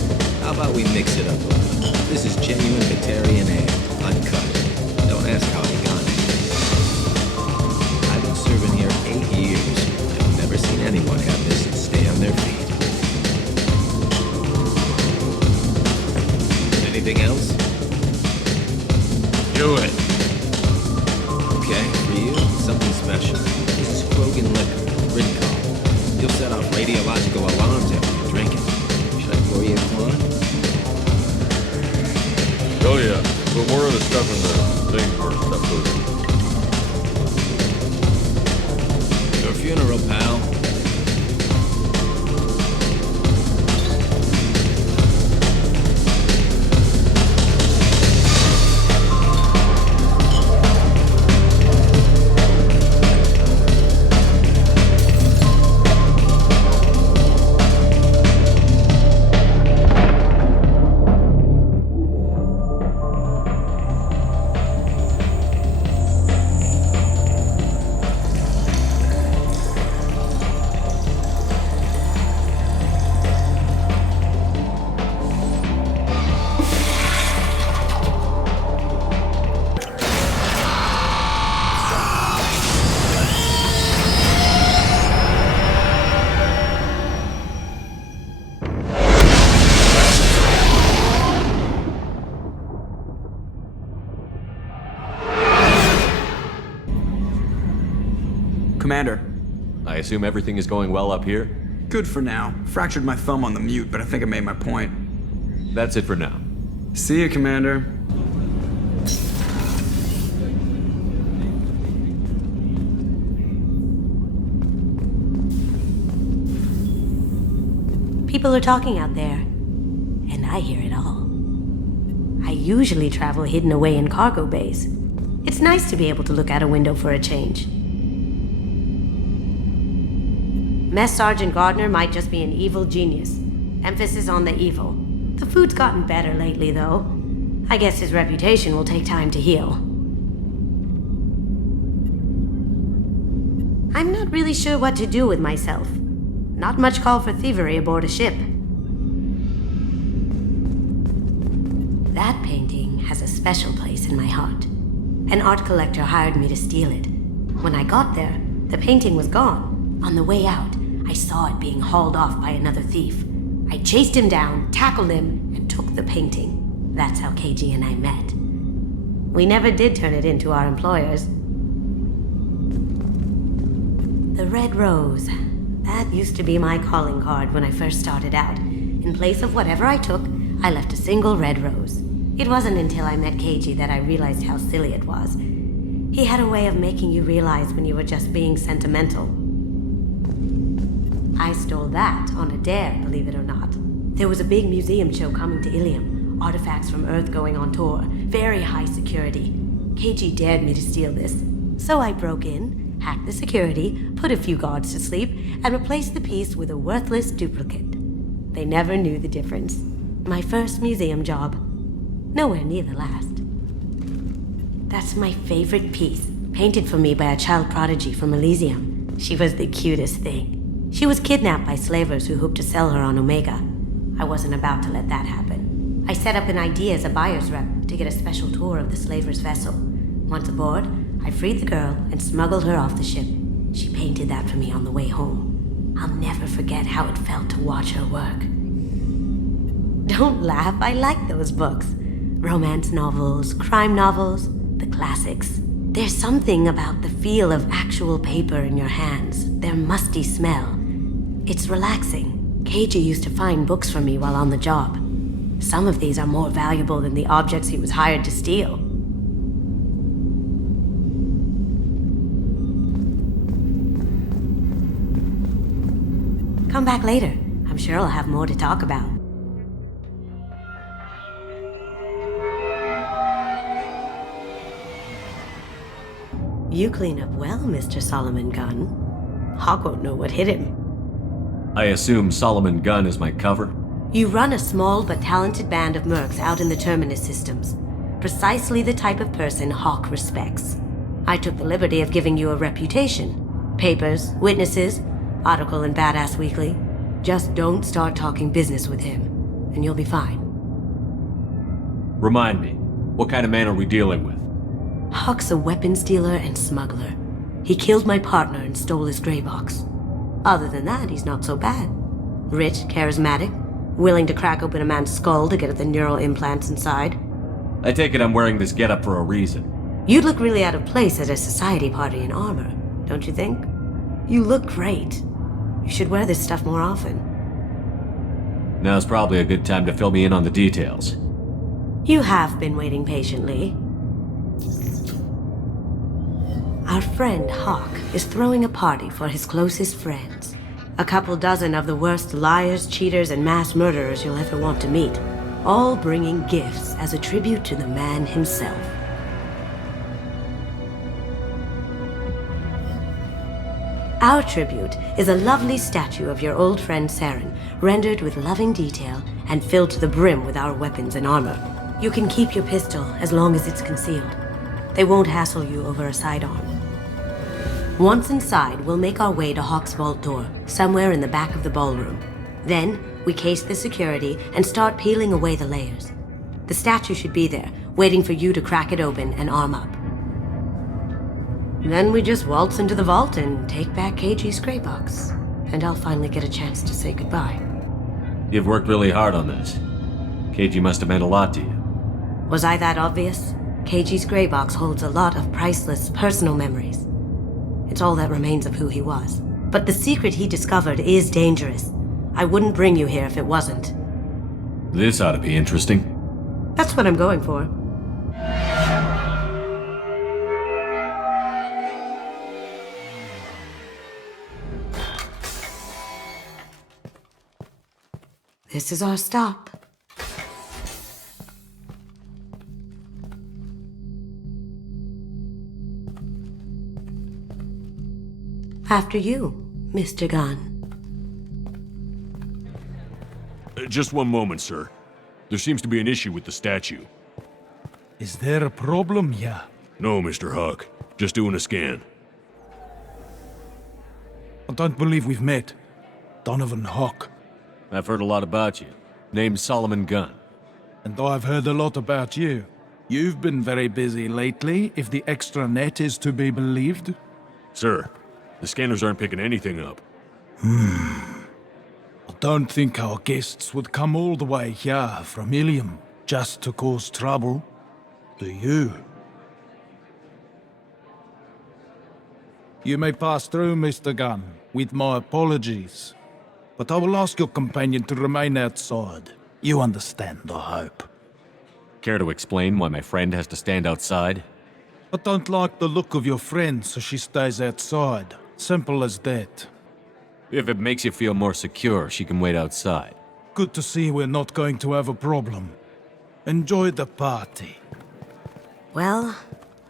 How about we mix it up a little? This is genuine Vakarian ale, uncut. Don't ask how I got it. I've been serving here 8 years. I've never seen anyone have this and stay on their feet. Anything else? Do it. Okay, for you, something special. This is Krogan liquor, Rincon. You'll set off radiological alarms after you drink it. Should I pour you a one? Oh yeah. Put more of the stuff in the thing where stuff goes in. Your funeral, pal. Commander. I assume everything is going well up here? Good for now. Fractured my thumb on the mute, but I think I made my point. That's it for now. See you, Commander. People are talking out there, and I hear it all. I usually travel hidden away in cargo bays. It's nice to be able to look out a window for a change. Mess Sergeant Gardner might just be an evil genius. Emphasis on the evil. The food's gotten better lately, though. I guess his reputation will take time to heal. I'm not really sure what to do with myself. Not much call for thievery aboard a ship. That painting has a special place in my heart. An art collector hired me to steal it. When I got there, the painting was gone. On the way out, I saw it being hauled off by another thief. I chased him down, tackled him, and took the painting. That's how KG and I met. We never did turn it in to our employers. The Red Rose. That used to be my calling card when I first started out. In place of whatever I took, I left a single red rose. It wasn't until I met KG that I realized how silly it was. He had a way of making you realize when you were just being sentimental. I stole that on a dare, believe it or not. There was a big museum show coming to Ilium. Artifacts from Earth going on tour. Very high security. KG dared me to steal this. So I broke in, hacked the security, put a few guards to sleep, and replaced the piece with a worthless duplicate. They never knew the difference. My first museum job. Nowhere near the last. That's my favorite piece, painted for me by a child prodigy from Elysium. She was the cutest thing. She was kidnapped by slavers who hoped to sell her on Omega. I wasn't about to let that happen. I set up an idea as a buyer's rep to get a special tour of the slaver's vessel. Once aboard, I freed the girl and smuggled her off the ship. She painted that for me on the way home. I'll never forget how it felt to watch her work. Don't laugh, I like those books. Romance novels, crime novels, the classics. There's something about the feel of actual paper in your hands, their musty smell. It's relaxing. Keiji used to find books for me while on the job. Some of these are more valuable than the objects he was hired to steal. Come back later. I'm sure I'll have more to talk about. You clean up well, Mr. Solomon Gunn. Hawk won't know what hit him. I assume Solomon Gunn is my cover? You run a small but talented band of mercs out in the Terminus Systems. Precisely the type of person Hawk respects. I took the liberty of giving you a reputation. Papers, witnesses, article in Badass Weekly. Just don't start talking business with him, and you'll be fine. Remind me, what kind of man are we dealing with? Hawk's a weapons dealer and smuggler. He killed my partner and stole his gray box. Other than that, he's not so bad. Rich, charismatic, willing to crack open a man's skull to get at the neural implants inside. I take it I'm wearing this getup for a reason. You'd look really out of place at a society party in armor, don't you think? You look great. You should wear this stuff more often. Now's probably a good time to fill me in on the details. You have been waiting patiently. Our friend Hawk is throwing a party for his closest friends. A couple dozen of the worst liars, cheaters, and mass murderers you'll ever want to meet. All bringing gifts as a tribute to the man himself. Our tribute is a lovely statue of your old friend Saren, rendered with loving detail and filled to the brim with our weapons and armor. You can keep your pistol as long as it's concealed. They won't hassle you over a sidearm. Once inside, we'll make our way to Hawk's vault door, somewhere in the back of the ballroom. Then, we case the security and start peeling away the layers. The statue should be there, waiting for you to crack it open and arm up. Then we just waltz into the vault and take back Keiji's gray box. And I'll finally get a chance to say goodbye. You've worked really hard on this. Keiji must have meant a lot to you. Was I that obvious? Keiji's gray box holds a lot of priceless personal memories. It's all that remains of who he was. But the secret he discovered is dangerous. I wouldn't bring you here if it wasn't. This ought to be interesting. That's what I'm going for. This is our stop. After you, Mr. Gunn. Just one moment, sir. There seems to be an issue with the statue. Is there a problem here? No, Mr. Hawk. Just doing a scan. I don't believe we've met. Donovan Hawk. I've heard a lot about you. Name's Solomon Gunn. And I've heard a lot about you. You've been very busy lately, if the extranet is to be believed. Sir, the scanners aren't picking anything up. I don't think our guests would come all the way here from Ilium just to cause trouble. Do you? You may pass through, Mr. Gunn, with my apologies. But I will ask your companion to remain outside. You understand, I hope. Care to explain why my friend has to stand outside? I don't like the look of your friend, so she stays outside. Simple as that. If it makes you feel more secure, she can wait outside. Good to see we're not going to have a problem. Enjoy the party. Well,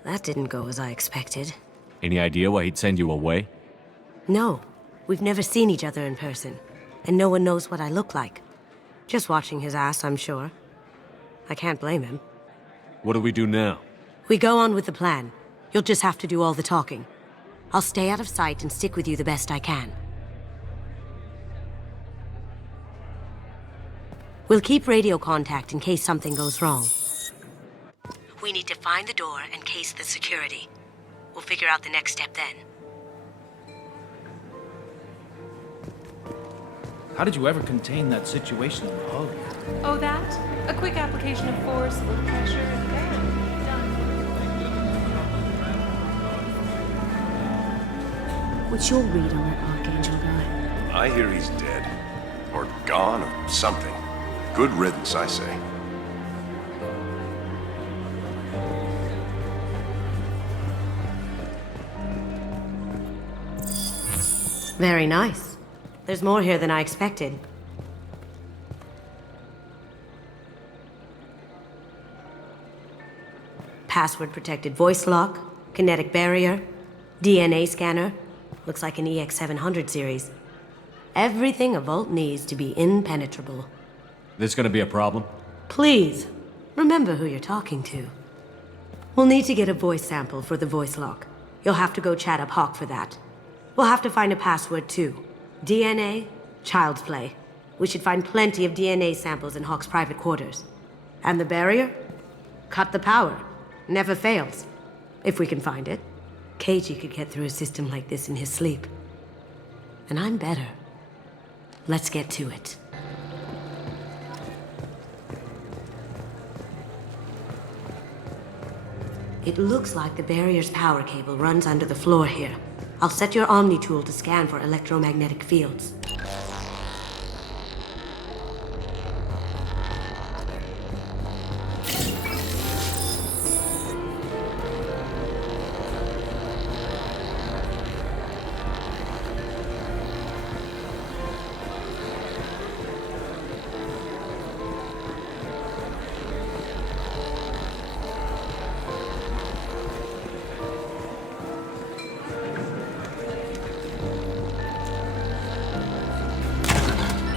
that didn't go as I expected. Any idea why he'd send you away? No, we've never seen each other in person, and no one knows what I look like. Just watching his ass, I'm sure. I can't blame him. What do we do now? We go on with the plan. You'll just have to do all the talking. I'll stay out of sight and stick with you the best I can. We'll keep radio contact in case something goes wrong. We need to find the door and case the security. We'll figure out the next step then. How did you ever contain that situation on the hull? Oh, that? A quick application of force, a little pressure, and bam, done. What's your read on that Archangel guy? I hear he's dead. Or gone, or something. Good riddance, I say. Very nice. There's more here than I expected. Password-protected voice lock, kinetic barrier, DNA scanner. Looks like an EX-700 series. Everything a Vault needs to be impenetrable. This gonna be a problem? Please, remember who you're talking to. We'll need to get a voice sample for the voice lock. You'll have to go chat up Hawk for that. We'll have to find a password too. DNA, child's play. We should find plenty of DNA samples in Hawk's private quarters. And the barrier? Cut the power. Never fails. If we can find it. KG could get through a system like this in his sleep. And I'm better. Let's get to it. It looks like the barrier's power cable runs under the floor here. I'll set your Omni tool to scan for electromagnetic fields.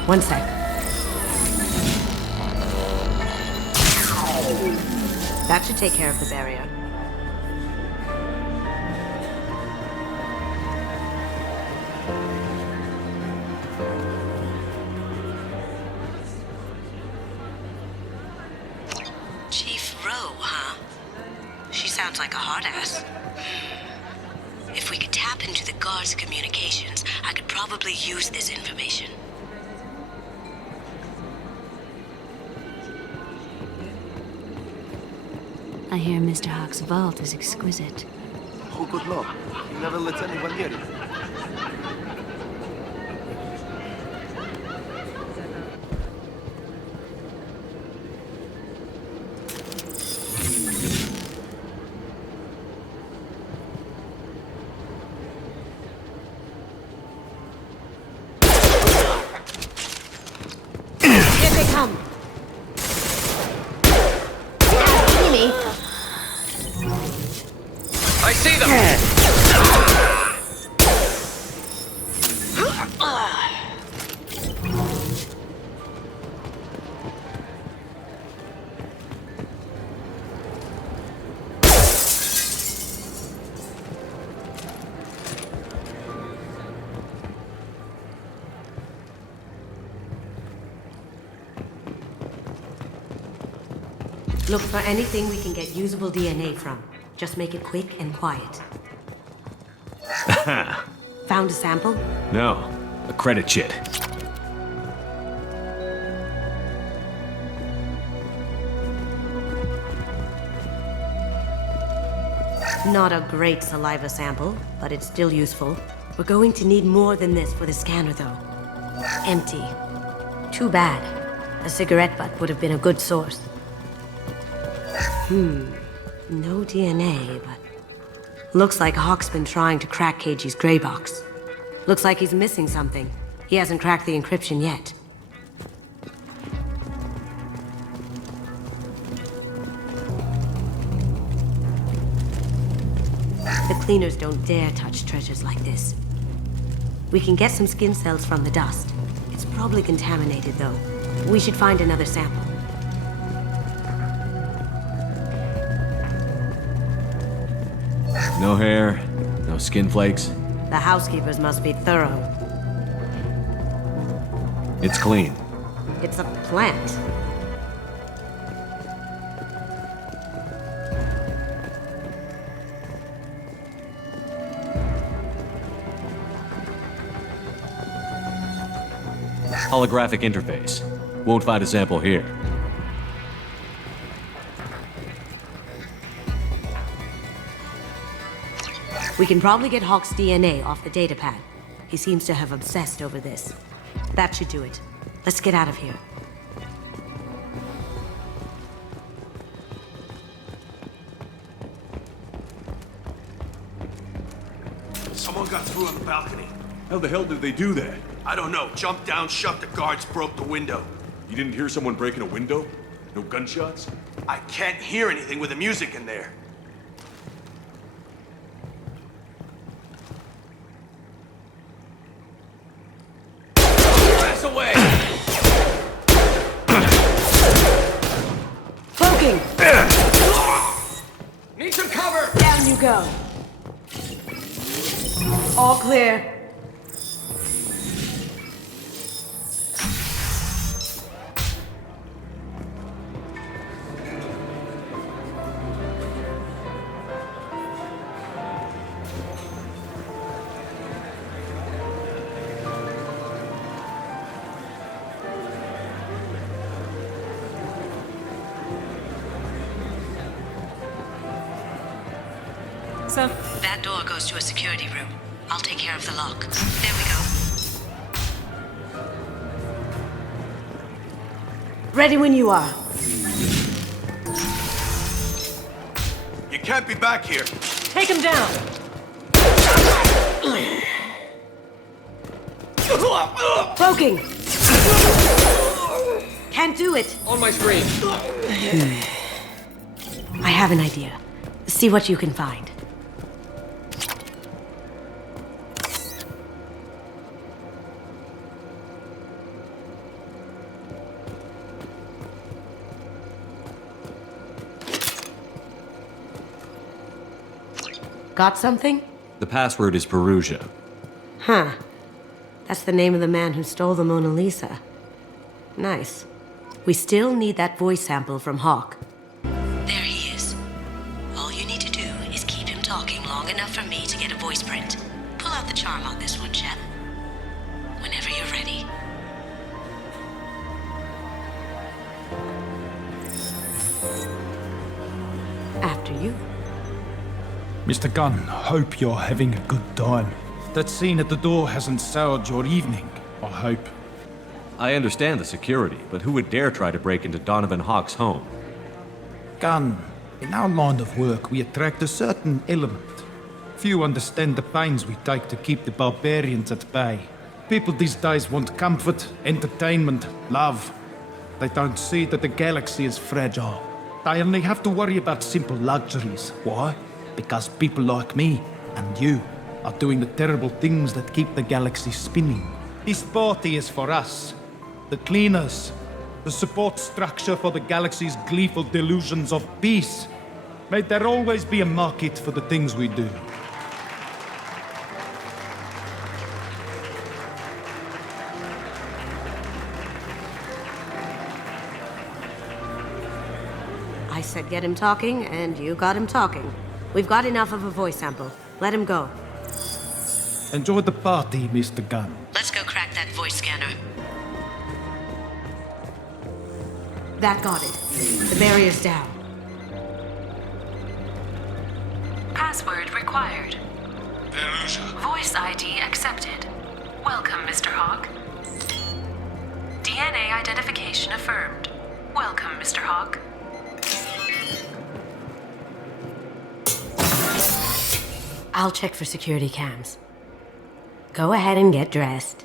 One sec. That should take care of the barrier. Chief Rowe, huh? She sounds like a hard ass. If we could tap into the guard's communications, I could probably use this information. I hear Mr. Hawk's vault is exquisite. Oh, good luck. He never lets anyone near it. Here they come! See me? I see them! Look for anything we can get usable DNA from. Just make it quick and quiet. Found a sample? No, a credit chit. Not a great saliva sample, but it's still useful. We're going to need more than this for the scanner, though. Empty. Too bad. A cigarette butt would have been a good source. No DNA, but... Looks like Hawk's been trying to crack KG's gray box. Looks like he's missing something. He hasn't cracked the encryption yet. The cleaners don't dare touch treasures like this. We can get some skin cells from the dust. It's probably contaminated, though. We should find another sample. No hair, no skin flakes. The housekeepers must be thorough. It's clean. It's a plant. Holographic interface. Won't find a sample here. We can probably get Hawk's DNA off the datapad. He seems to have obsessed over this. That should do it. Let's get out of here. Someone got through on the balcony. How the hell did they do that? I don't know. Jumped down, shut the guards, broke the window. You didn't hear someone breaking a window? No gunshots? I can't hear anything with the music in there. Pass away! Cloaking! Need some cover! Down you go. All clear. That door goes to a security room. I'll take care of the lock. There we go. Ready when you are. You can't be back here. Take him down. Cloaking. Can't do it. On my screen. I have an idea. See what you can find. Got something? The password is Perugia. Huh. That's the name of the man who stole the Mona Lisa. Nice. We still need that voice sample from Hawk. There he is. All you need to do is keep him talking long enough for me to get a voice print. Pull out the charm on this one, Shep. Whenever you're ready. After you. Mr. Gunn, hope you're having a good time. That scene at the door hasn't soured your evening, I hope. I understand the security, but who would dare try to break into Donovan Hawk's home? Gunn, in our line of work, we attract a certain element. Few understand the pains we take to keep the barbarians at bay. People these days want comfort, entertainment, love. They don't see that the galaxy is fragile. They only have to worry about simple luxuries. Why? Because people like me and you are doing the terrible things that keep the galaxy spinning. This party is for us, the cleaners, the support structure for the galaxy's gleeful delusions of peace. May there always be a market for the things we do. I said get him talking, and you got him talking. We've got enough of a voice sample. Let him go. Enjoy the party, Mr. Gunn. Let's go crack that voice scanner. That got it. The barrier's down. Password required. Voice ID accepted. Welcome, Mr. Hawk. DNA identification affirmed. Welcome, Mr. Hawk. I'll check for security cams. Go ahead and get dressed.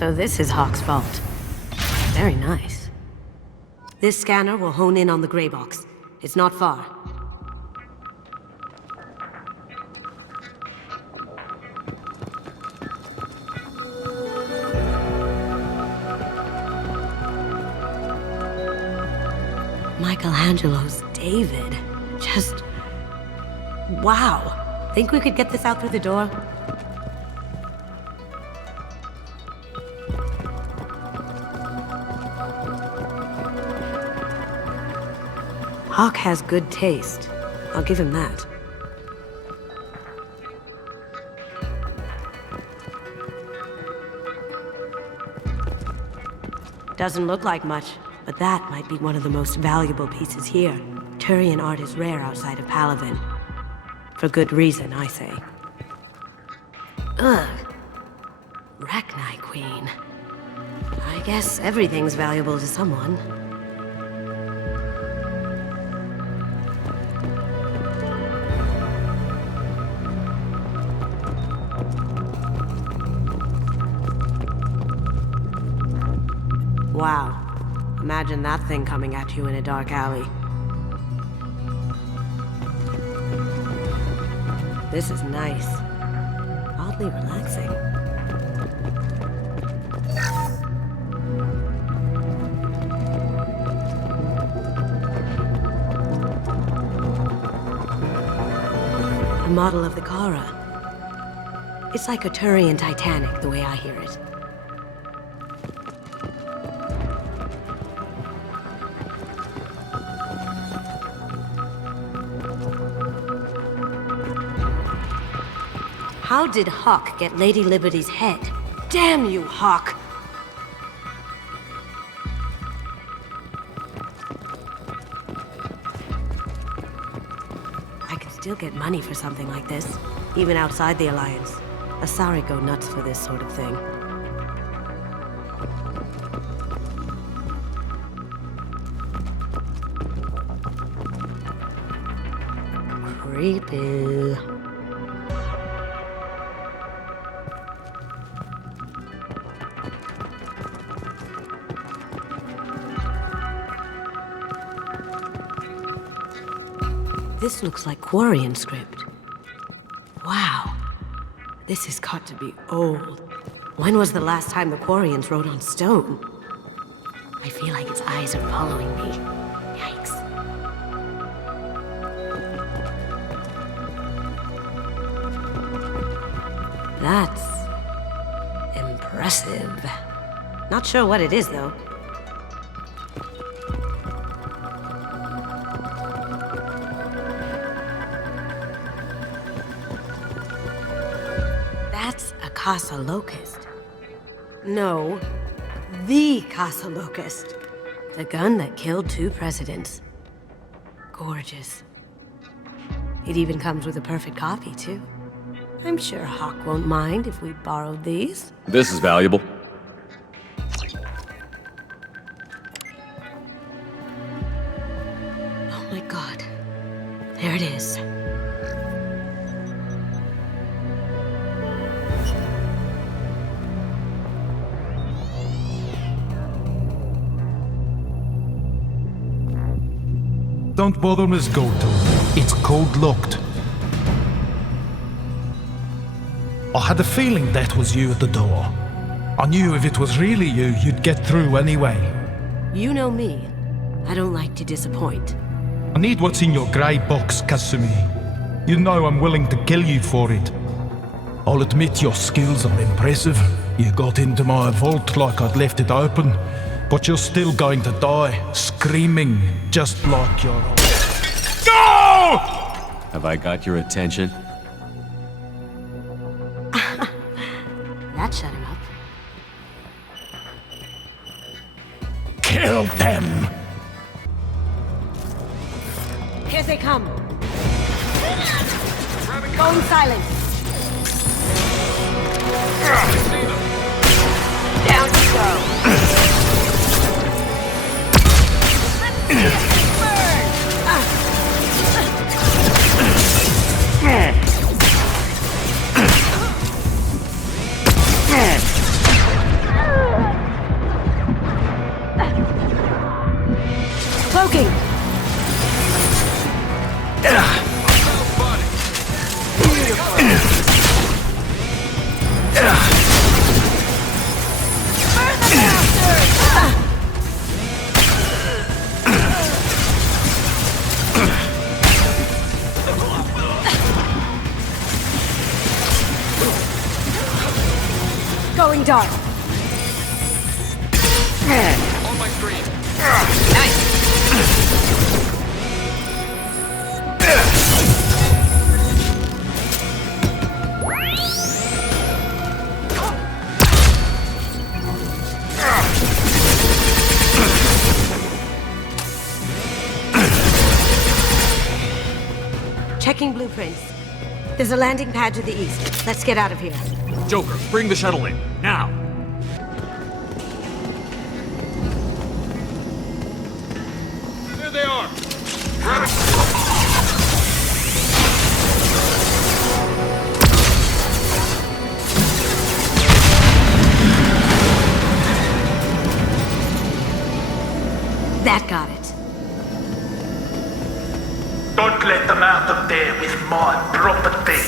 So this is Hawk's vault. Very nice. This scanner will hone in on the gray box. It's not far. Michelangelo's David. Just... wow. Think we could get this out through the door? Hawk has good taste. I'll give him that. Doesn't look like much, but that might be one of the most valuable pieces here. Turian art is rare outside of Palaven. For good reason, I say. Ugh. Rachni Queen. I guess everything's valuable to someone. Wow. Imagine that thing coming at you in a dark alley. This is nice. Oddly relaxing. A model of the Kara. It's like a Turian Titanic, the way I hear it. How did Hawk get Lady Liberty's head? Damn you, Hawk! I could still get money for something like this, even outside the Alliance. Asari go nuts for this sort of thing. Creepy. This looks like Quarian script. Wow. This has got to be old. When was the last time the Quarians wrote on stone? I feel like its eyes are following me. Yikes. That's... impressive. Not sure what it is, though. Casa Locust. No, the Casa Locust. The gun that killed 2 presidents. Gorgeous. It even comes with a perfect copy, too. I'm sure Hawk won't mind if we borrowed these. This is valuable. Oh my god. There it is. Don't bother, Miss Goto. It's code-locked. I had a feeling that was you at the door. I knew if it was really you, you'd get through anyway. You know me. I don't like to disappoint. I need what's in your grey box, Kasumi. You know I'm willing to kill you for it. I'll admit your skills are impressive. You got into my vault like I'd left it open. But you're still going to die, screaming, just like your own. Go! Have I got your attention? That shut him up. Kill them! Here they come! Going silent! Down you go! dark. On my screen. Nice. Checking blueprints. There's a landing pad to the east. Let's get out of here. Joker, bring the shuttle in. Now! There they are! That got it. Don't let them out of there with my property.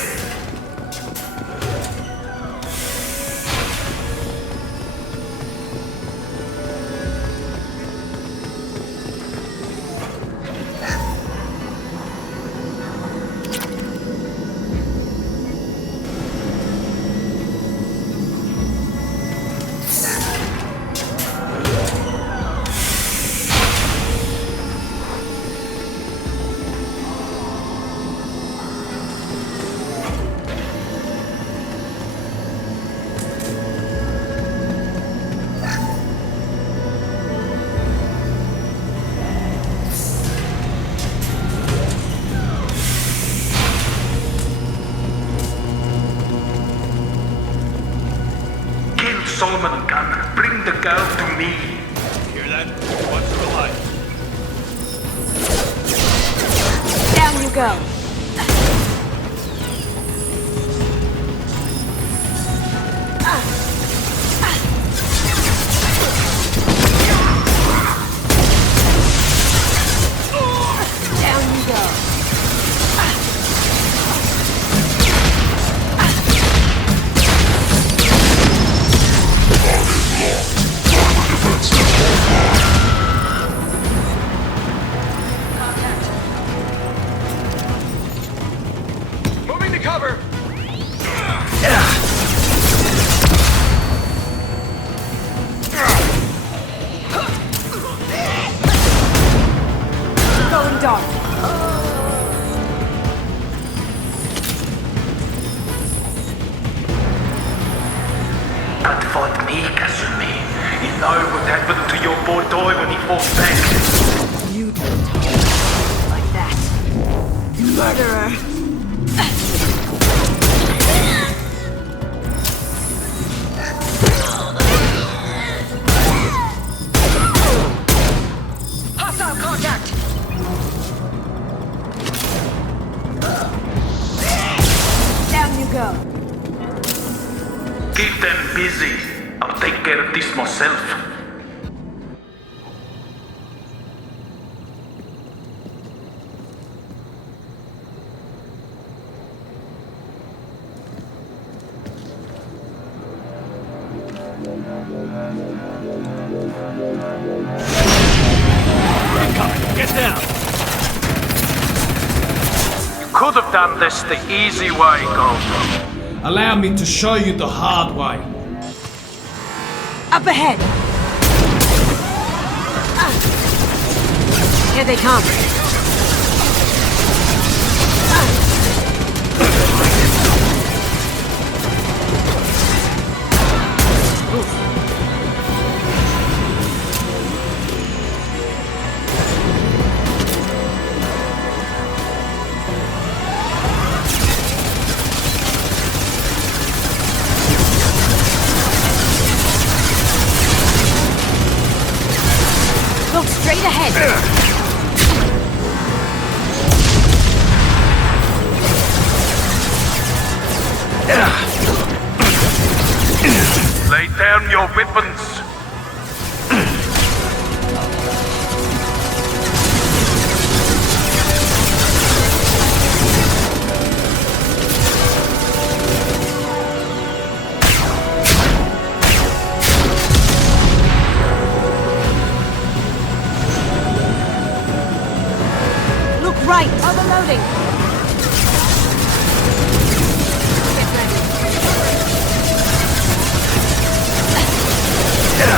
Solomon gun, bring the girl to me. Hear that? What's her life? Down you go. Down you go. Moving to cover! Going dark. Can't fight me, Kasumi. You know what happened to your poor toy when he fought back. You don't talk like that. Murderer. Hostile contact! Down you go. Keep them busy. I'll take care of this myself. Get down! You could have done this the easy way, Goto. Allow me to show you the hard way. Up ahead. Here they come. Look straight ahead. Lay down your weapons. Right, overloading. Get ready. Did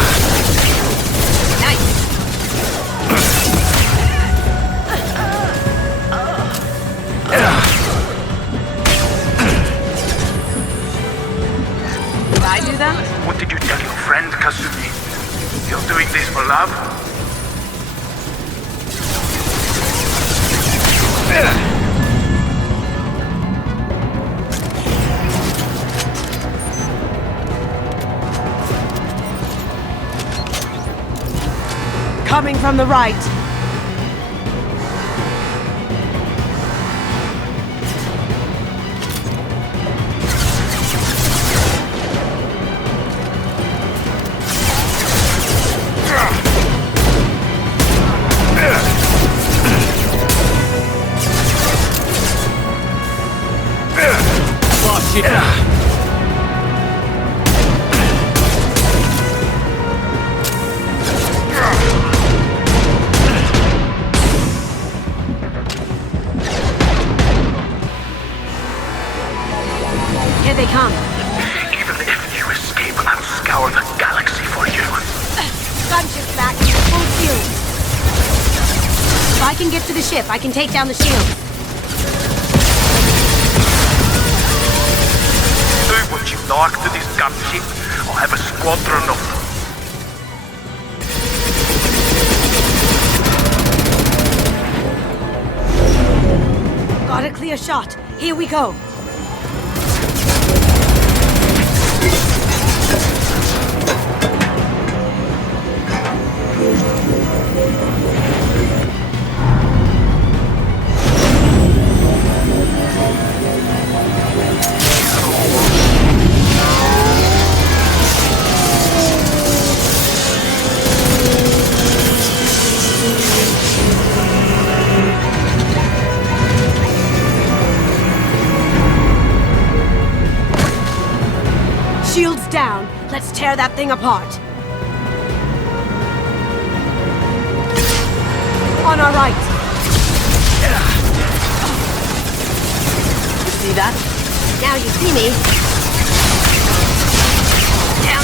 I do that? What did you tell your friend, Kasumi? You're doing this for love? Coming from the right. Here they come. Even if you escape, I'll scour the galaxy for you. Gunship's back. Full shield. If I can get to the ship, I can take down the shield. Do what you like to this gunship. I'll have a squadron of them. Got a clear shot. Here we go. Shields down. Let's tear that thing apart. On our right. You see that? Now you see me. Down.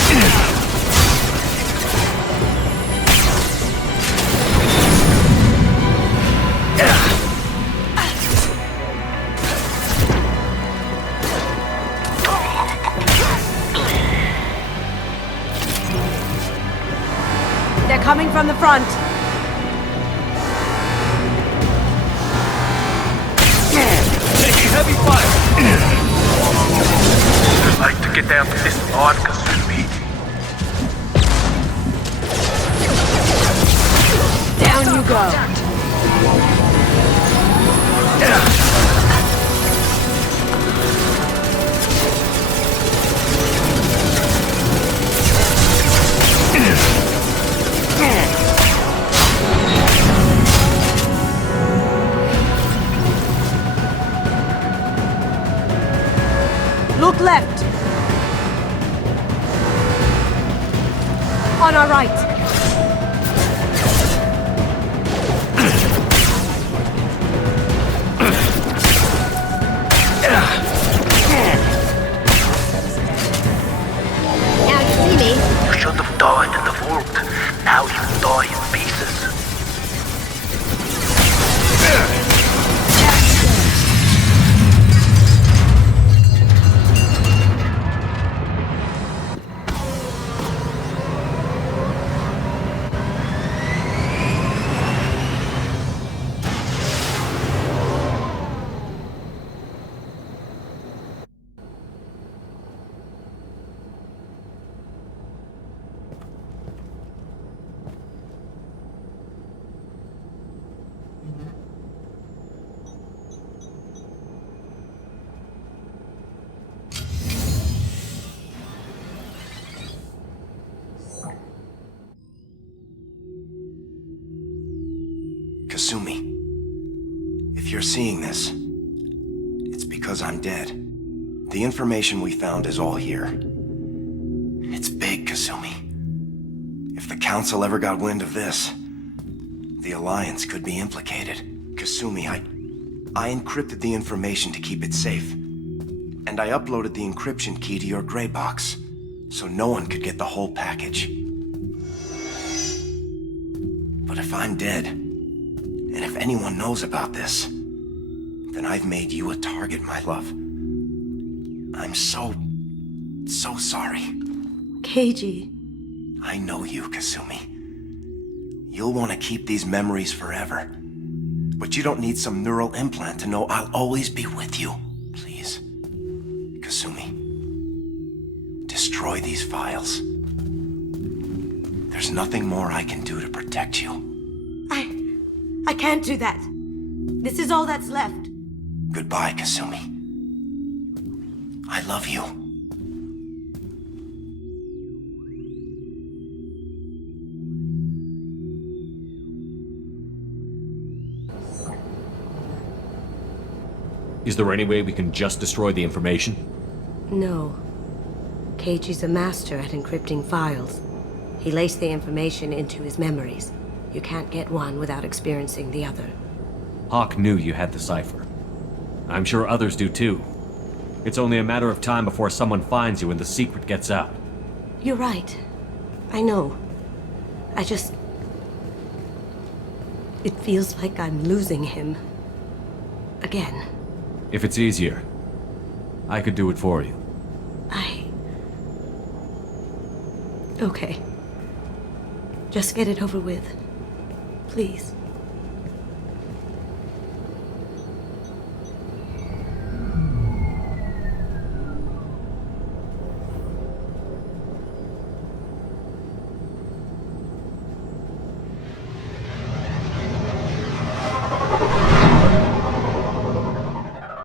They're coming from the front. Taking heavy fire. I'd like to get down to this line, Kasumi. Down you go. Look left. On our right. Now you see me. You should have died in the vault. Now you die in pieces. Kasumi, if you're seeing this, it's because I'm dead. The information we found is all here. It's big, Kasumi. If the Council ever got wind of this, the Alliance could be implicated. Kasumi, I encrypted the information to keep it safe. And I uploaded the encryption key to your gray box, so no one could get the whole package. if I'm dead, and if anyone knows about this, then I've made you a target, my love. I'm so sorry. Keiji. I know you, Kasumi. You'll want to keep these memories forever. But you don't need some neural implant to know I'll always be with you. Please, Kasumi, destroy these files. There's nothing more I can do to protect you. I can't do that. This is all that's left. Goodbye, Kasumi. I love you. Is there any way we can just destroy the information? No. Keiji's a master at encrypting files. He laced the information into his memories. You can't get one without experiencing the other. Hawk knew you had the cipher. I'm sure others do too. It's only a matter of time before someone finds you and the secret gets out. You're right. I know. It feels like I'm losing him. Again. If it's easier, I could do it for you. Okay. Just get it over with. Please.